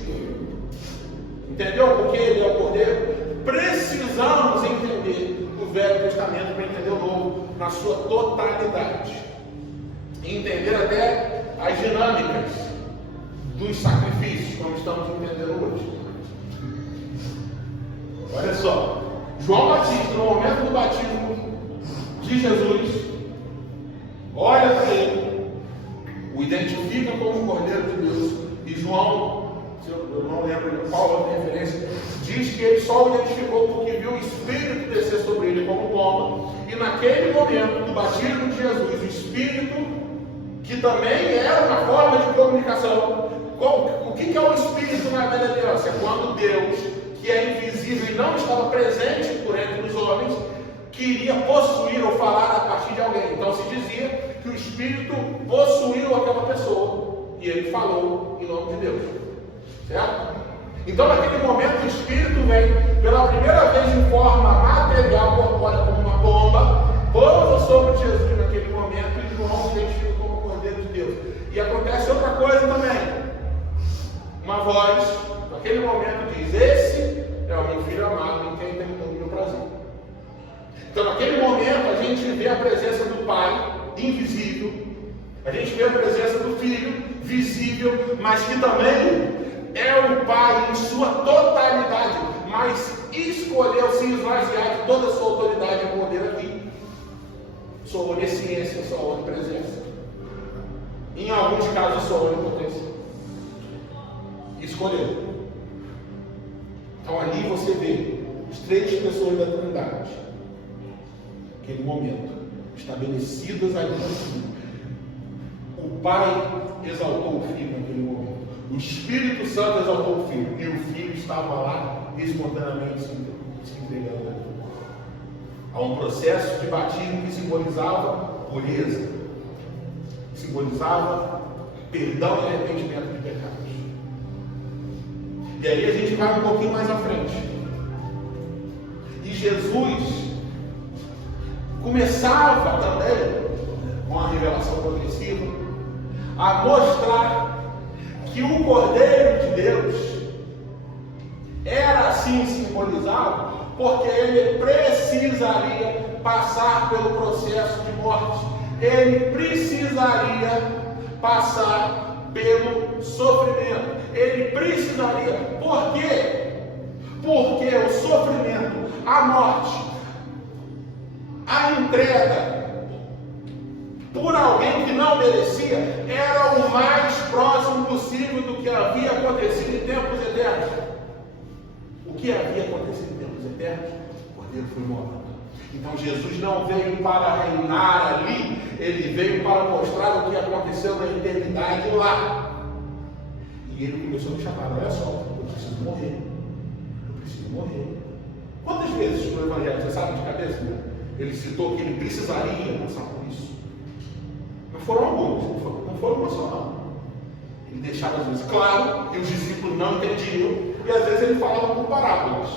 Entendeu por que ele é o cordeiro? Precisamos entender o Velho Testamento para entender o Novo na sua totalidade. E entender até as dinâmicas dos sacrifícios, como estamos entendendo hoje. Olha só, João Batista, no momento do batismo de Jesus, olha para ele, o identifica como o Cordeiro de Deus, e João, eu não lembro qual outra referência, diz que ele só o identificou porque viu o Espírito descer sobre ele como pomba, e naquele momento do batismo de Jesus, o Espírito, que também era uma forma de comunicação. O que é o Espírito na velha aliança? É quando Deus, que é invisível e não estava presente por entre os homens, queria possuir ou falar a partir de alguém. Então se dizia que o Espírito possuiu aquela pessoa e ele falou em nome de Deus. Certo? Então naquele momento o Espírito vem pela primeira vez em forma material, corpórea, como uma pomba, pousa sobre Jesus naquele momento e João se identifica como o Cordeiro de Deus. E acontece outra coisa também. Uma voz, naquele momento, diz: esse é o meu filho amado, em quem tenho todo o meu prazer. Então, naquele momento, a gente vê a presença do Pai, invisível. A gente vê a presença do Filho, visível, mas que também é o Pai em sua totalidade, mas escolheu se esvaziar de toda a sua autoridade e poder aqui. Sua onisciência, sua onipresença. Em alguns casos, sua onipotência. Escolheu. Então ali você vê as três pessoas da Trindade, naquele momento, estabelecidas ali no Filho. O Pai exaltou o Filho naquele momento. O Espírito Santo exaltou o Filho. E o Filho estava lá espontaneamente se entregando. Há um processo de batismo que simbolizava pureza, que simbolizava perdão e arrependimento de pecados. E aí a gente vai um pouquinho mais à frente. E Jesus começava também, com a revelação progressiva, a mostrar que o Cordeiro de Deus era assim simbolizado, porque ele precisaria passar pelo processo de morte. Ele precisaria passar pelo sofrimento. Ele precisaria. Por quê? Porque o sofrimento, a morte, a entrega por alguém que não merecia, era o mais próximo possível do que havia acontecido em tempos eternos. O que havia acontecido em tempos eternos? O Cordeiro foi morto. Então Jesus não veio para reinar ali, ele veio para mostrar o que aconteceu na eternidade lá. E ele começou a me chamar: olha só, eu preciso morrer. Eu preciso morrer. Quantas vezes no Evangelho, você sabe de cabeça, né? Ele citou que ele precisaria passar por isso. Não foram alguns, não foram uma só não. Ele deixava às vezes claro que os discípulos não entendiam, e às vezes ele falava por parábolas.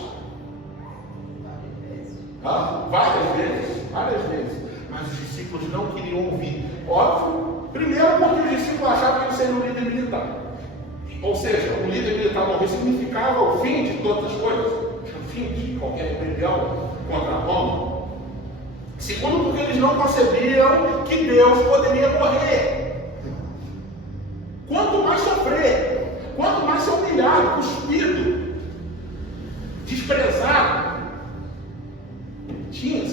Várias vezes. Mas os discípulos não queriam ouvir. Óbvio, primeiro porque os discípulos achavam que ele seria um líder militar. Ou seja, um líder militar morrer significava o fim de todas as coisas, o fim de qualquer rebelião contra Roma. Segundo, porque eles não concebiam que Deus poderia morrer. Quanto mais sofrer, quanto mais ser humilhado, cuspido, desprezado, tinha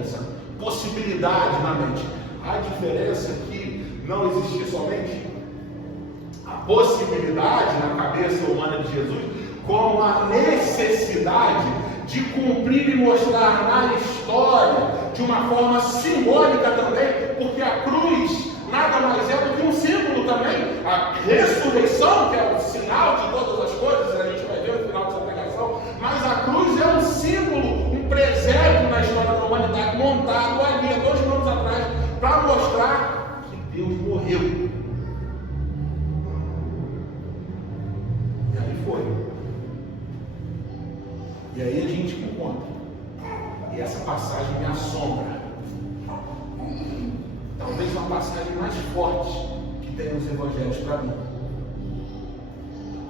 essa possibilidade na mente. A diferença é que não existia somente a possibilidade na cabeça humana de Jesus, como a necessidade de cumprir e mostrar na história de uma forma simbólica também, porque a cruz nada mais é do que um símbolo também. A ressurreição, que é o sinal de todas as coisas, a gente vai ver no final dessa pregação, mas a cruz é um símbolo, um presépio na história da humanidade, montado ali há 2000 anos atrás, para mostrar que Deus morreu. E aí foi. E aí a gente encontra. E essa passagem me assombra. Talvez uma passagem mais forte que tem nos evangelhos para mim.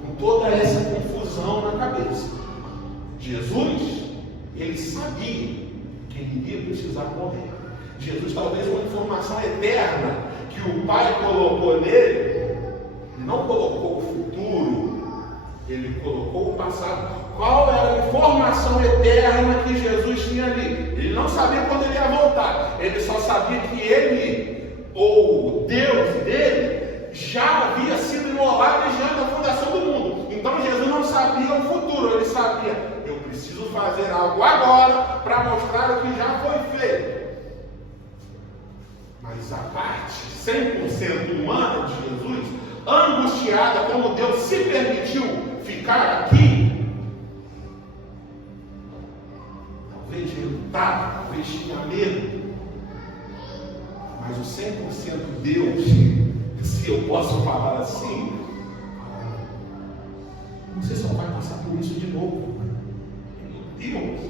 Com toda essa confusão na cabeça. Jesus, ele sabia que ele iria precisar morrer. Jesus, talvez uma informação eterna que o Pai colocou nele, ele não colocou o futuro, ele colocou o passado. Qual era a informação eterna que Jesus tinha ali? Ele não sabia quando ele ia voltar. Ele só sabia que ele, ou o Deus dele, já havia sido imolado diante da fundação do mundo. Então Jesus não sabia o futuro. Ele sabia, eu preciso fazer algo agora para mostrar o que já foi feito. Mas a parte 100% humana de Jesus, angustiada como Deus se permitiu ficar aqui, talvez relutava, talvez tinha medo, mas o 100% Deus, se eu posso falar assim, você só vai passar por isso de novo. Deus,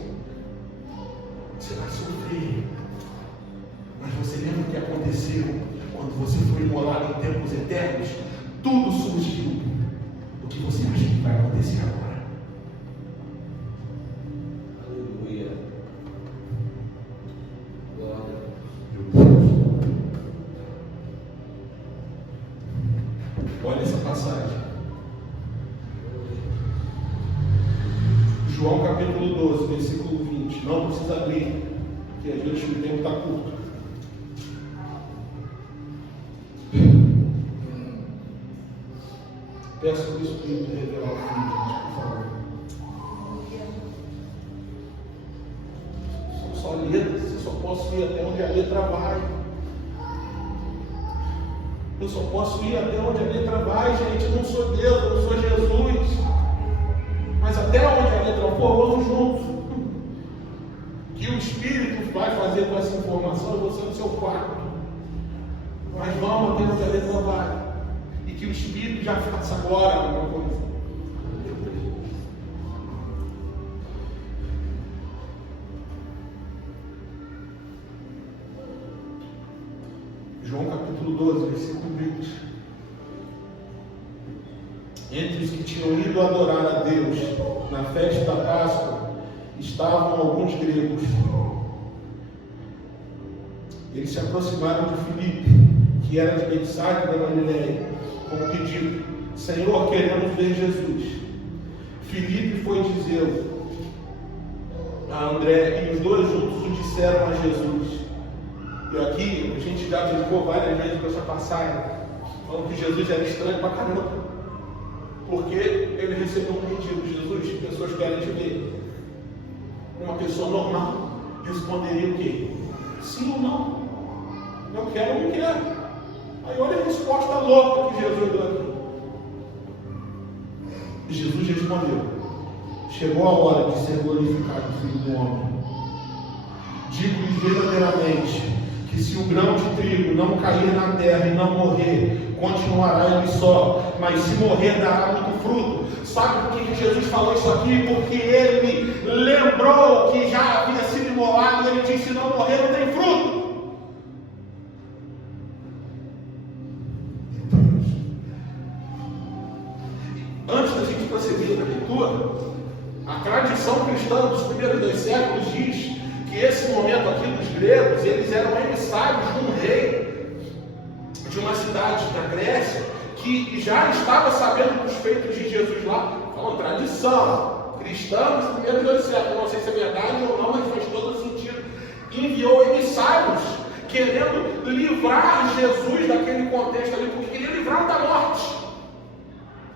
você vai sofrer, mas você lembra o que aconteceu quando você foi imolado em tempos eternos? Tudo surgiu. O que você acha que vai acontecer agora? Aleluia. Olha essa passagem. João capítulo 12, versículo 20. Não precisa abrir, porque às vezes o tempo está curto. Peço que o Espírito revelar o Filho, por favor. São só letras, eu só posso ir até onde a letra vai. Eu só posso ir até onde a letra vai, gente. Eu não sou Deus, eu não sou Jesus. Mas até onde a letra for, vamos juntos. Que o Espírito vai fazer com essa informação, você no seu quarto. Mas vamos até onde a letra vai. E que o Espírito já faça agora alguma coisa. João capítulo 12, versículo 20. Entre os que tinham ido adorar a Deus na festa da Páscoa, estavam alguns gregos. Eles se aproximaram de Filipe, que era de Betsaida da Galileia, com o pedido: Senhor, queremos ver Jesus. Filipe foi dizer a André, e os dois juntos o disseram a Jesus. E aqui a gente já brincou várias vezes com essa passagem, falando que Jesus era estranho pra caramba, porque ele recebeu um pedido: Jesus, pessoas querem te ver. Uma pessoa normal responderia o quê? Sim ou não? Eu quero ou não quero? Aí olha a resposta louca que Jesus deu aqui. Jesus respondeu: chegou a hora de ser glorificado o Filho do Homem. Digo-lhes verdadeiramente que se um grão de trigo não cair na terra e não morrer, continuará ele só, mas se morrer dará muito fruto. Sabe por que Jesus falou isso aqui? Porque ele lembrou que já havia sido imolado quando ele diz: se não morrer, não tem fruto. Antes da gente prosseguir na leitura, a tradição cristã dos primeiros 2 séculos diz que esse momento aqui dos gregos, eles eram emissários de um rei de uma cidade da Grécia, que já estava sabendo dos feitos de Jesus lá. Falando tradição cristã dos primeiros 2 séculos, não sei se é verdade ou não, mas faz todo sentido. Enviou emissários querendo livrar Jesus daquele contexto ali, porque queria livrá-lo da morte.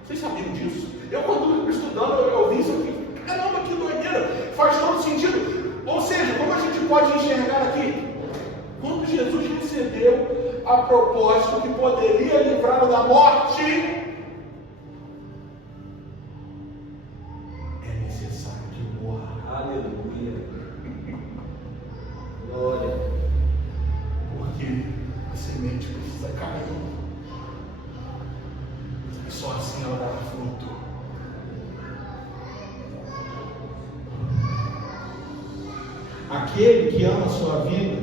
Vocês sabiam disso? Eu, quando estudando, eu vi isso aqui. Caramba, que doideira! Faz todo sentido. Ou seja, como a gente pode enxergar aqui? Quando Jesus recebeu a propósito que poderia livrá-lo da morte, é necessário que morra. Aleluia. Glória. Porque a semente precisa cair. E só assim ela dará fruto. Aquele que ama a sua vida,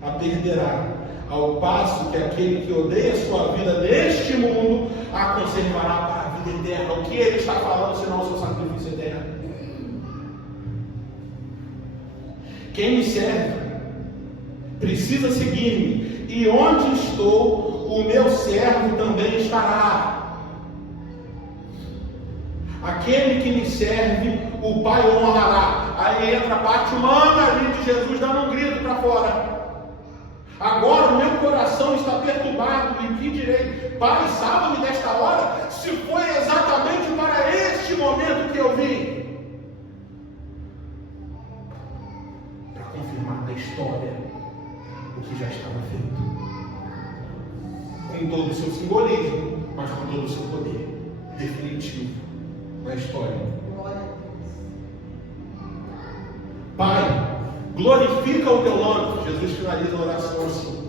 a perderá, ao passo que aquele que odeia a sua vida neste mundo, a conservará para a vida eterna. O que ele está falando, senão o seu sacrifício eterno? Quem me serve precisa seguir-me, e onde estou, o meu servo também estará. Aquele que me serve, o Pai honrará. Aí entra a parte humana ali de Jesus dando um grito para fora. Agora o meu coração está perturbado, e que direi? Pai, salva-me desta hora, se foi exatamente para este momento que eu vim. Para confirmar na história o que já estava feito. Com todo o seu simbolismo, mas com todo o seu poder definitivo na história. Pai, glorifica o teu nome. Jesus finaliza a oração assim.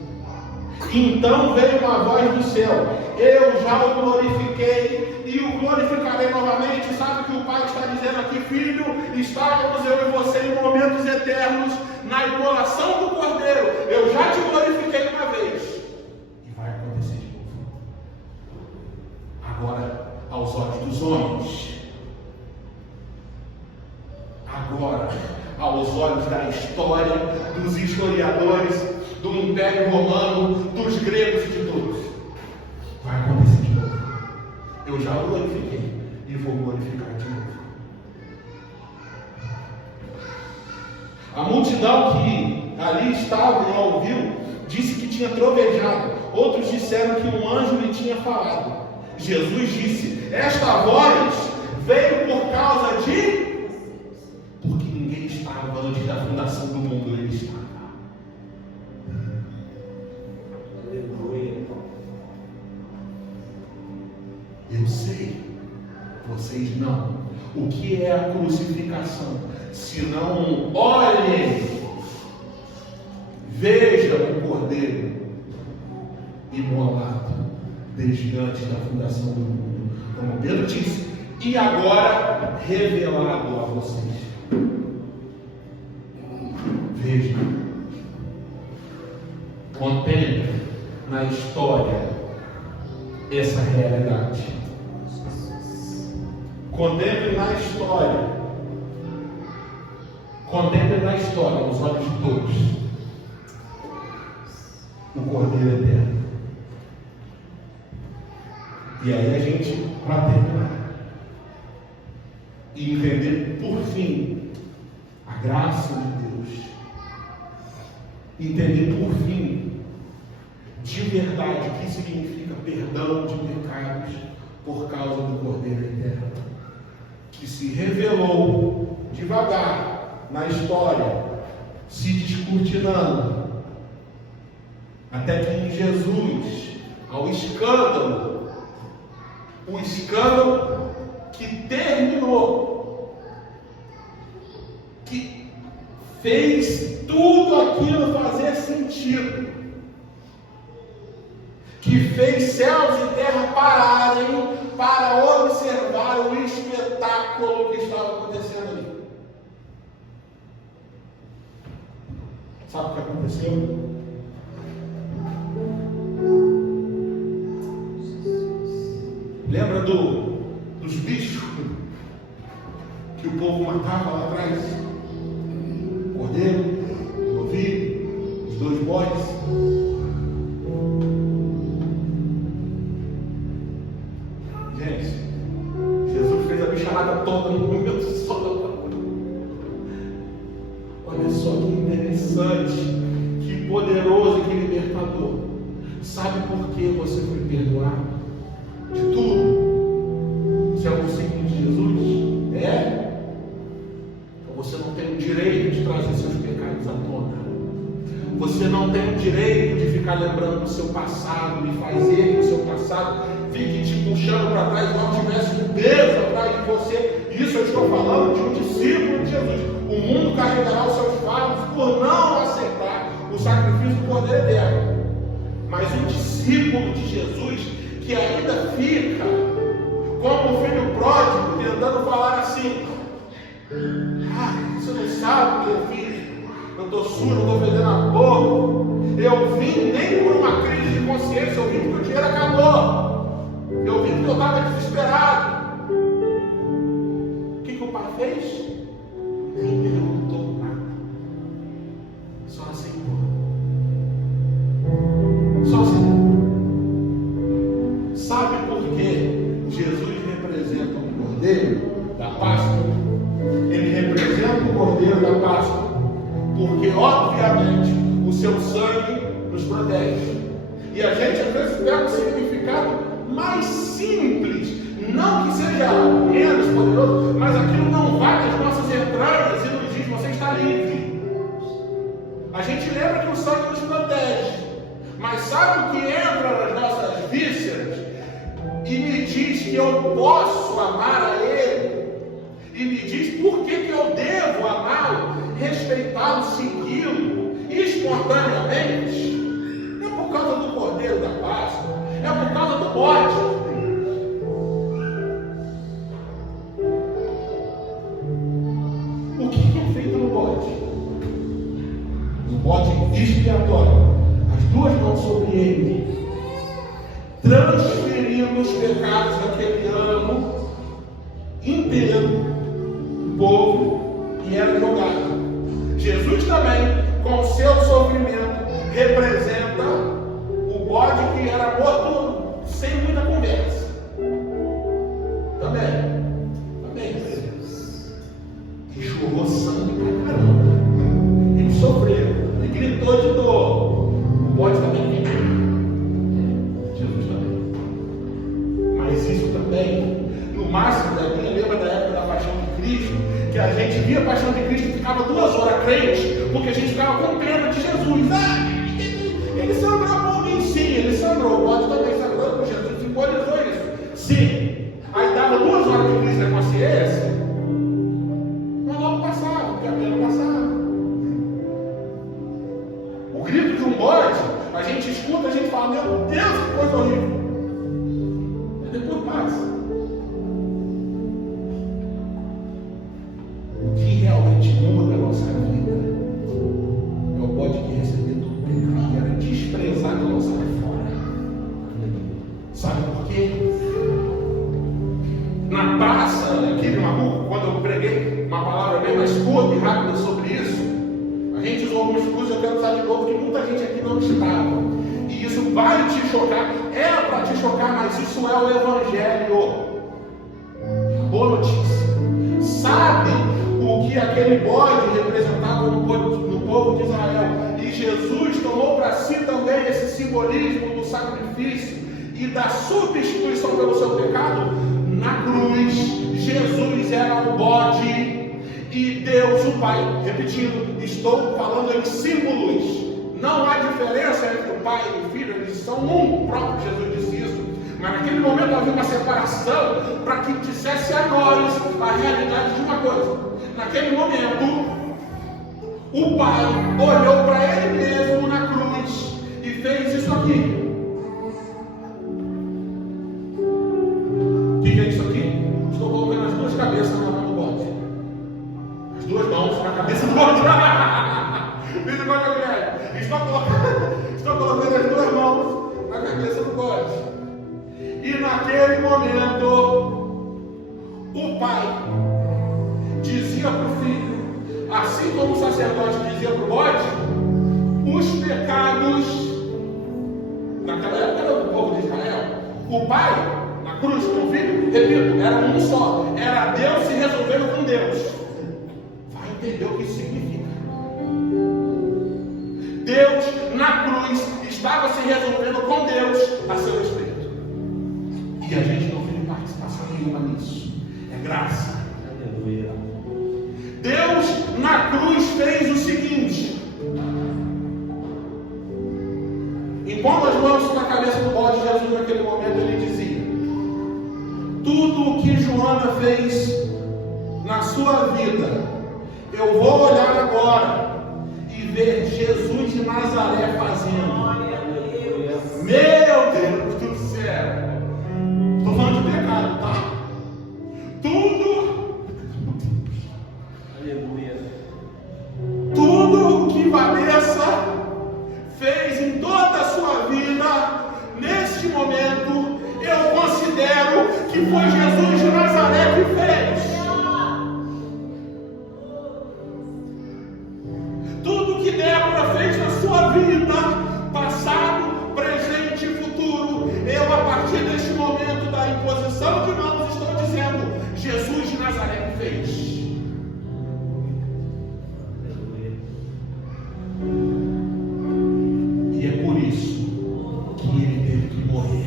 Então veio uma voz do céu: eu já o glorifiquei e o glorificarei novamente. Sabe o que o Pai está dizendo aqui? Filho, estávamos eu e você em momentos eternos na imolação do Cordeiro. Eu já te glorifiquei uma vez e vai acontecer de novo. Agora, aos olhos dos homens, agora, aos olhos da história, dos historiadores, do Império Romano, dos gregos e de todos, vai acontecer de novo. Eu já o glorifiquei e vou glorificar de novo. A multidão que ali estava e ouviu disse que tinha trovejado. Outros disseram que um anjo lhe tinha falado. Jesus disse: esta voz veio por causa de... Porque ninguém estava antes da fundação do mundo, ele estava. Aleluia. Eu sei, vocês não. O que é a crucificação? Se não olhem, vejam o Cordeiro imolado desde antes da fundação do mundo, como Pedro disse, e agora revelado a vocês. Vejam, contemple na história essa realidade. Contemple na história. Contemple na história, nos olhos de todos, o Cordeiro Eterno. E aí a gente, para terminar, e entender por fim a graça de Deus, entender por fim de verdade o que significa perdão de pecados por causa do Cordeiro Eterno, que se revelou devagar na história, se descortinando, até que em Jesus, ao escândalo, o escândalo que terminou, que fez tudo aquilo fazer sentido, que fez céus e terra pararem para observar o espetáculo que estava acontecendo ali. Sabe o que aconteceu? Lembra dos bichos que o povo matava lá atrás? O cordeiro, o novilho, os 2 bodes. Gente, Jesus fez a bicharada toda no momento só. Olha só que interessante, que poderoso e que libertador. Sabe por que você foi perdoado? De tudo. Isso é o símbolo de Jesus? É? Então você não tem o direito de trazer seus pecados à tona. Você não tem o direito de ficar lembrando do seu passado e fazer que o seu passado fique te puxando para trás igual tivesse um peso atrás de você. Isso eu estou falando de um discípulo de Jesus. O mundo carregará os seus fardos por não aceitar o sacrifício do Cordeiro eterno. Mas um discípulo de Jesus que ainda fica como um filho pródigo, tentando falar assim: você não sabe, meu filho, eu estou sujo, eu estou fedendo a boca. Eu vim nem por uma crise de consciência, eu vim porque o dinheiro acabou. Eu vim porque eu estava desesperado. O que o pai fez? Nem perguntou nada. Só aceitou. Só aceitou. Sabe por que Jesus representa o Cordeiro da Páscoa? Ele representa o Cordeiro da Páscoa porque, obviamente, o seu sangue nos protege. E a gente às vezes pega um significado mais simples, não que seja menos poderoso, mas aquilo não vai nas nossas entranhas e nos diz: você está livre. A gente lembra que o sangue nos protege, mas sabe o que entra nas nossas vísceras e me diz que eu posso amar a Ele, e me diz por que eu devo amá-lo, respeitá-lo, segui-lo espontaneamente? É por causa do Cordeiro da Páscoa, é por causa do bode. O que é feito no bode? No bode expiatório, as 2 mãos sobre ele, transferindo os pecados daquele ano inteiro, o povo, e era jogado. Jesus também, com o seu sofrimento, representa o bode que era morto sem muita conversa. Também. E chorou sangue pra caramba. Ele sofreu, ele gritou de dor. O bode também tem. Jesus também. Mas isso também, no máximo da minha, lembra da época da Paixão de Cristo, que a gente via a Paixão de Cristo e ficava 2 horas crente, porque a gente ficava com pena de Jesus. Ele sangrou um pouquinho, sim, ele sangrou. O bode também sangrou com Jesus, simbolizou isso. Sim. Aí dava 2 horas de crise na consciência, mas logo passava, porque a pena passava. O grito de um bode, a gente escuta, a gente fala: meu Deus, que coisa horrível. E depois passa. O que realmente muda a nossa vida é o bode que recebeu tudo que era desprezado e lançado fora. Sabe por quê? Na praça, aqui de Maluco, quando eu preguei uma palavra bem mais curta e rápida sobre isso, a gente usou alguns cursos, eu quero usar de novo, que muita gente aqui não estava. E isso vai te chocar, é para te chocar, mas isso é o Evangelho. Boa notícia. Sabe o que aquele bode representava no povo de Israel? E Jesus tomou para si também esse simbolismo do sacrifício e da substituição pelo seu pecado. Na cruz, Jesus era o bode e Deus o Pai. Repetindo, estou falando em símbolos. Não há diferença entre o Pai e o Filho, eles são um. O próprio Jesus disse isso. Mas naquele momento havia uma separação para que dissesse a nós a realidade de uma coisa. Naquele momento, o Pai olhou para Ele mesmo na cruz e fez isso aqui. O que é isso aqui? Estou colocando as 2 cabeças na mão do bode. As 2 mãos na cabeça do bode. Isso quando eu Estou colocando as duas mãos na cabeça do bode. E naquele momento, o pai dizia para o filho, assim como o sacerdote dizia para o bode, os pecados, naquela época era do povo de Israel, o pai, na cruz com o filho, repito, era um só, era Deus se resolvendo com Deus. Vai entender o que isso significa. Deus, na cruz, estava se resolvendo com Deus a seu respeito. E a gente não tem participação nenhuma nisso. É graça. Aleluia. Deus, na cruz, fez o seguinte. Impondo as mãos na cabeça do bode, Jesus, naquele momento, ele dizia: tudo o que Joana fez na sua vida, eu vou olhar agora e ver Jesus de Nazaré fazendo. Meu Deus do céu! Estou falando de pecado, tá? Tudo que Vanessa fez em toda a sua vida, neste momento, eu considero que foi Jesus de Nazaré que fez. Tudo que Débora fez na sua vida, passado, presente e futuro, eu, a partir deste momento da imposição de mãos, estou dizendo: Jesus de Nazaré que fez. E é por isso que ele teve que morrer.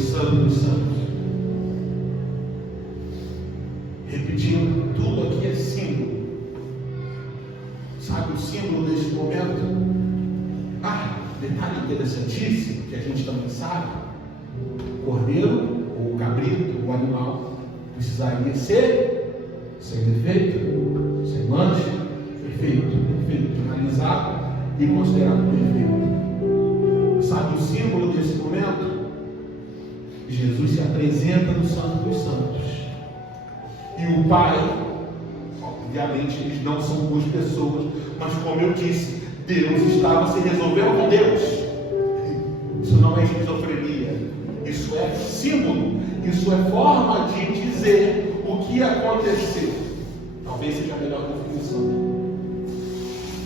dos santos. Repetindo, tudo aqui é símbolo. Sabe o símbolo deste momento? Detalhe interessantíssimo, que a gente também sabe: o cordeiro, ou o cabrito, o animal, precisaria ser sem defeito, sem mancha, perfeito, finalizado e considerado perfeito. Sabe o símbolo desse momento? Jesus se apresenta no Santo dos Santos. E o Pai, obviamente eles não são duas pessoas, mas como eu disse, Deus estava se resolvendo com Deus. Isso não é esquizofrenia, isso é símbolo, isso é forma de dizer o que aconteceu. Talvez seja a melhor definição.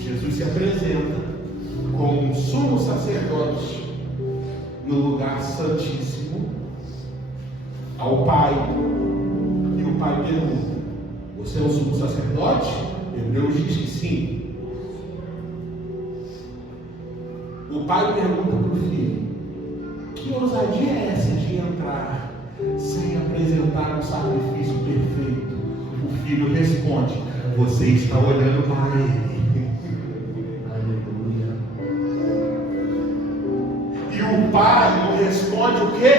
Jesus se apresenta como um sumo sacerdote no lugar santíssimo ao Pai. E o Pai pergunta: você é o sumo sacerdote? Hebreus diz que sim. O pai pergunta para o filho: que ousadia é essa de entrar sem apresentar um sacrifício perfeito? O filho responde: você está olhando para ele. Aleluia. E o pai responde o quê?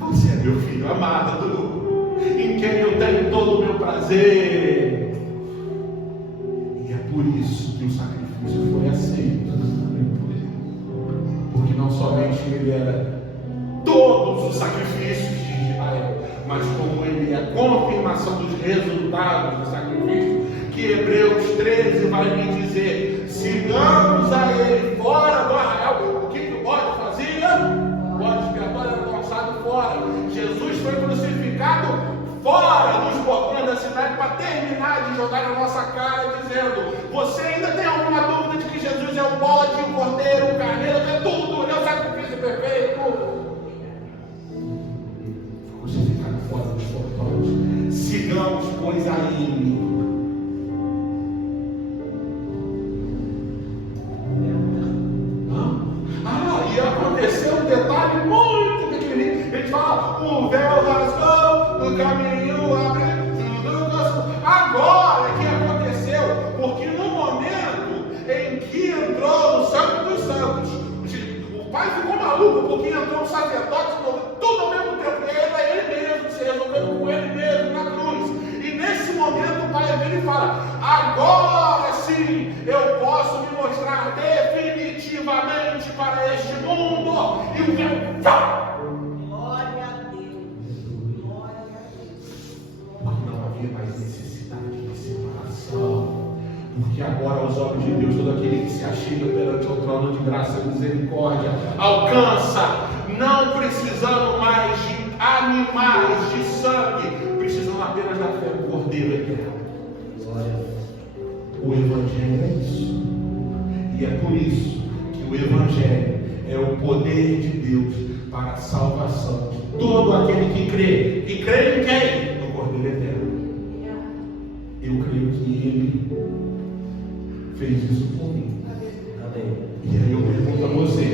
Você é meu filho amado, em quem eu tenho todo o meu prazer. E é por isso que o sacrifício foi aceito. Porque não somente ele era todos os sacrifícios de Israel, mas como ele é a confirmação dos resultados do sacrifício, que Hebreus 13 vai me dizer: sigamos a ele fora do arraial. O que o bode fazia? O bode expiatório era lançado fora. Jesus foi crucificado fora dos portões da cidade para terminar de jogar na nossa cara, dizendo: você ainda tem alguma dúvida de que Jesus é o bode, o cordeiro, o carneiro, é tudo, ele é o sacrifício perfeito? Crucificado fora dos portões. Sigamos, pois, a ele. E aconteceu um detalhe muito pequenininho. Ele fala: o véu rasgou, o caminho abriu. Agora que aconteceu, porque no momento em que entrou no Santo dos Santos, o pai ficou maluco, porque entrou um sacerdote, tudo ao mesmo tempo, e ele mesmo se resolveu com ele mesmo na cruz. E nesse momento o pai vem e fala: agora sim eu posso me mostrar definitivamente para este mundo. E o véu. Glória a Deus. Glória a Deus. Não havia mais necessidade de separação. Porque agora, aos olhos de Deus, todo aquele que se achega perante o trono de graça e misericórdia alcança, não precisando mais de animais, de sangue, precisando apenas da fé do Cordeiro eterno. O Evangelho é isso. E é por isso que o Evangelho é o poder de Deus para a salvação de todo aquele que crê. E crê em quem? No Cordeiro eterno. Eu creio que Ele fez isso por mim. Amém. E aí eu pergunto a você: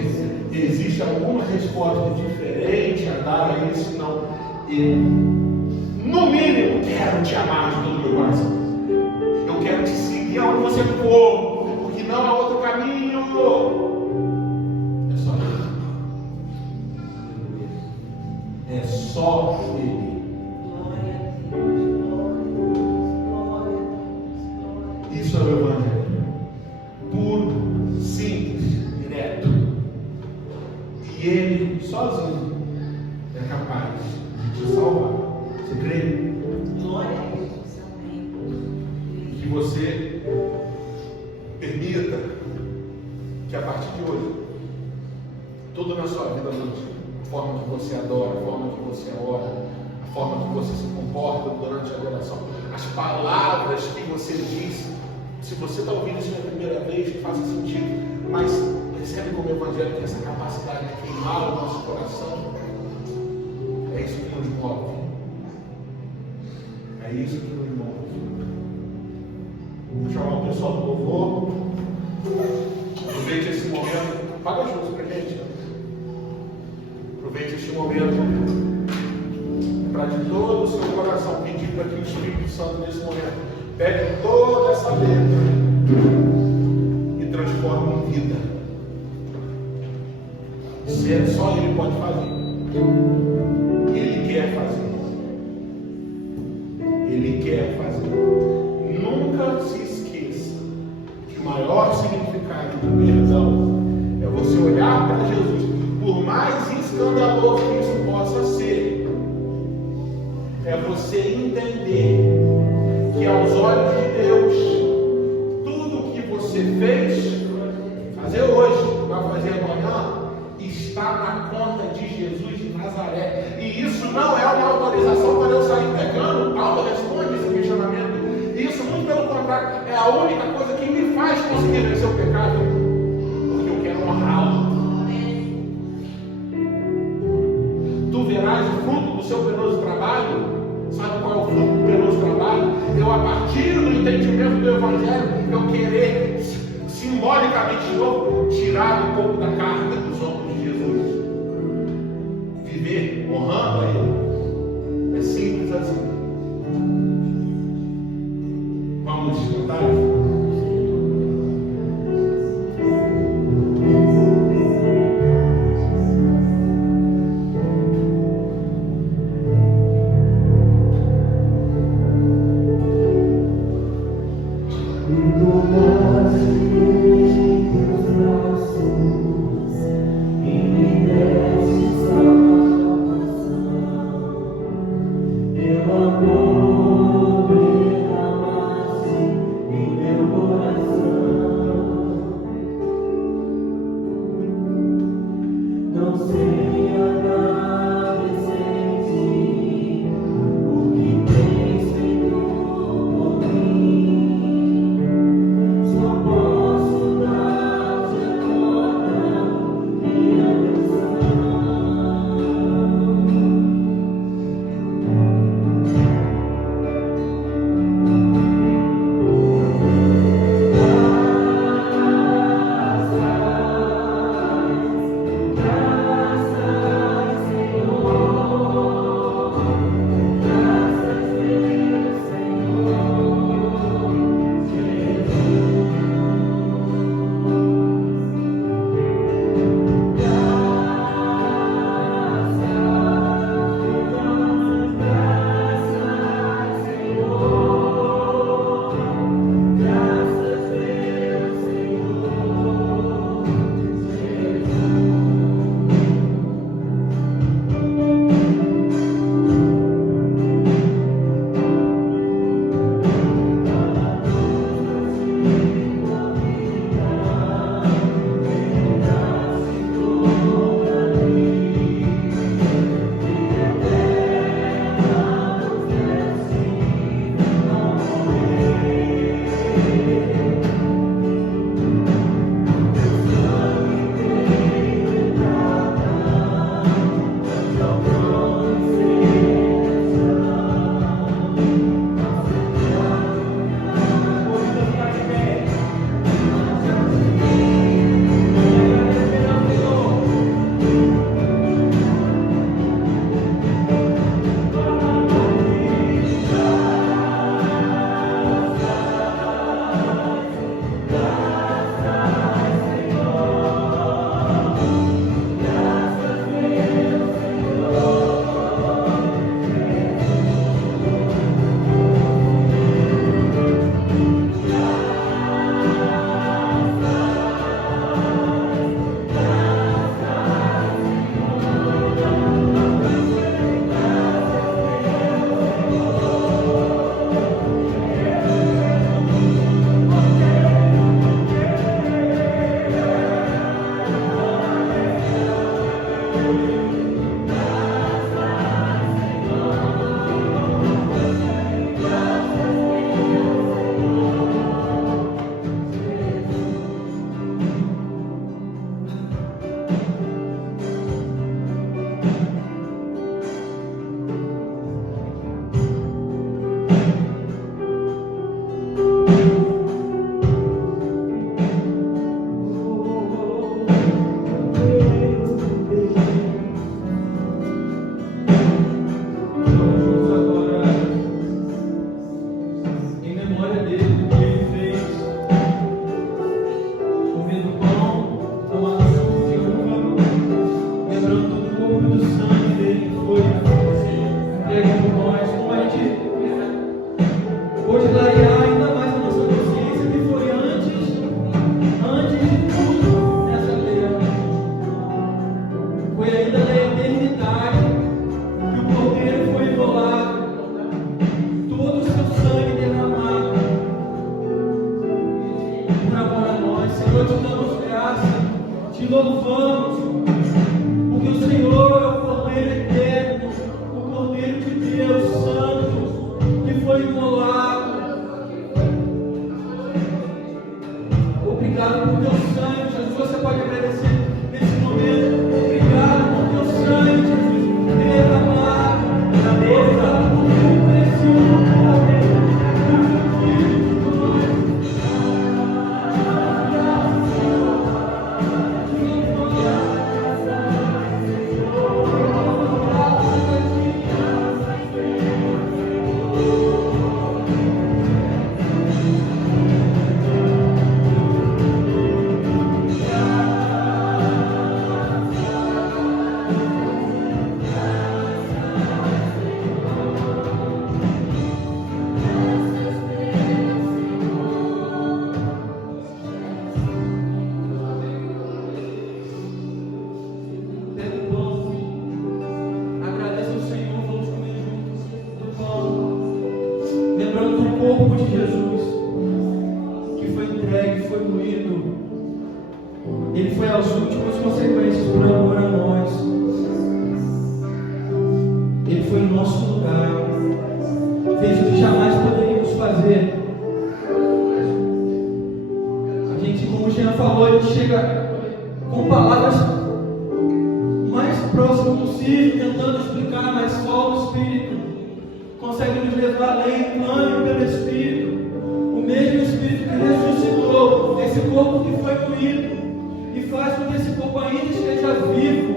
existe alguma resposta diferente a dar a isso? Não. Eu, no mínimo, quero te amar de todo o meu coração. Eu quero te seguir aonde você for, porque não há outro caminho. É só Ele. É só Ele. Isso é o Evangelho. Puro, simples, direto. E Ele, sozinho, é capaz de te salvar. Você crê? Glória a Deus. Que você permita que a partir de hoje, tudo na sua vida, a forma que você adora, a forma que você ora, a forma que você se comporta durante a adoração, as palavras que você diz, se você está ouvindo isso pela primeira vez, que faça sentido, mas recebe como Evangelho tem essa capacidade de queimar o nosso coração. É isso que nos move. É isso que nos move. Vou chamar o pessoal do louvor. Aproveite esse momento. Paga as luzes para a gente. Aproveite Aproveite este momento para de todo o seu coração pedir para que o Espírito Santo nesse momento pegue toda essa letra e transforme em vida. Se só Ele pode fazer. Ele quer fazer. Ele quer fazer. Nunca se esqueça que o maior significado do perdão é você olhar para Jesus, por mais escandaloso que isso possa ser, é você entender que aos olhos de Deus, tudo o que você fez, fazer hoje, vai fazer amanhã, está na conta de Jesus de Nazaré. E isso não é uma autorização para eu sair pecando. Paulo responde esse questionamento. Isso, muito pelo contrário, é a única coisa que me faz conseguir vencer o pecado, porque eu quero honrá-lo. Tu verás o fruto do seu penoso trabalho. Sabe qual é o fruto do penoso trabalho? Eu, a partir do entendimento do Evangelho, eu querer simbolicamente de novo tirar um pouco da carga dos ombros de Jesus, viver honrando a Ele. É simples assim. Vamos cantar. Amor derramasse em Foi ainda na eternidade que o Cordeiro foi imolado, todo o seu sangue derramado por amor a nós. Senhor, te damos graça, te louvamos, porque o Senhor é o Cordeiro eterno, o Cordeiro de Deus Santo, que foi imolado. Obrigado por teu sangue, Jesus. Você pode agradecer nesse momento. Obrigado por teu sangue, Jesus, derramado na mesa, por teu precioso poder, por teu filho por nós. Lembrando do corpo de Jesus, que foi entregue, foi moído. Ele foi às últimas consequências por amor a nós. Ele foi no nosso lugar, fez o que jamais poderíamos fazer. A gente, como o Jean falou, ele chega com palavras mais próximas possível, tentando explicar, mas só o Espírito consegue nos levar além, clame pelo Espírito, o mesmo Espírito que ressuscitou esse corpo que foi moído e faz com que esse corpo ainda esteja vivo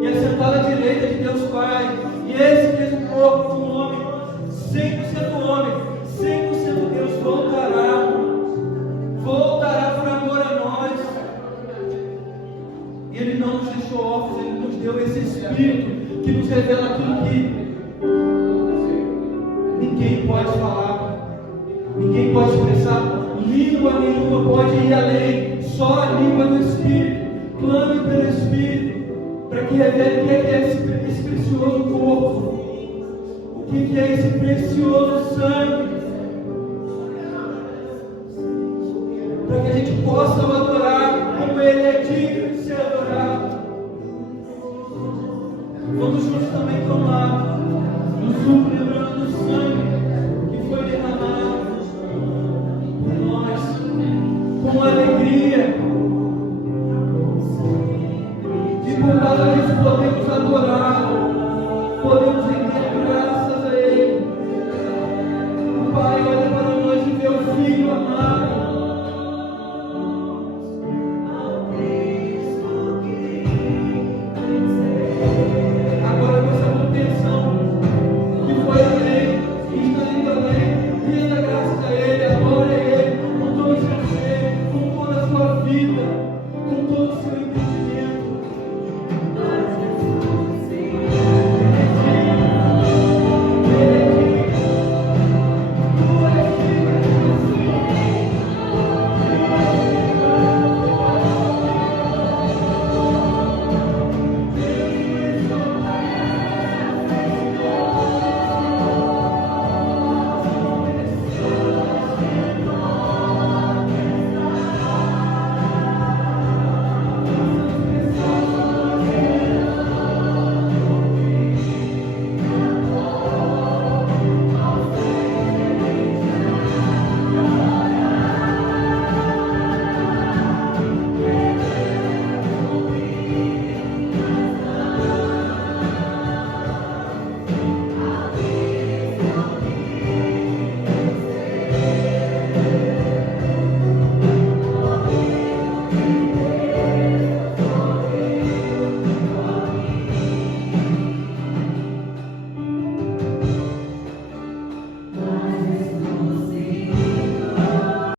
e assentado à direita de Deus Pai. E esse mesmo corpo, um homem, 100% homem, 100% Deus, voltará por amor a nós. E Ele não nos deixou órfãos, Ele nos deu esse Espírito que nos revela tudo que ninguém pode falar, ninguém pode expressar, língua nenhuma pode ir além, só a língua do Espírito. Clame pelo Espírito, para que revele o que é esse precioso corpo, o que é esse precioso sangue, para que a gente possa o adorar como Ele é digno de ser adorado. Vamos juntos também clamar, no sul, lembrando do sangue que foi derramado por nós, com alegria, e por causa disso podemos adorar, podemos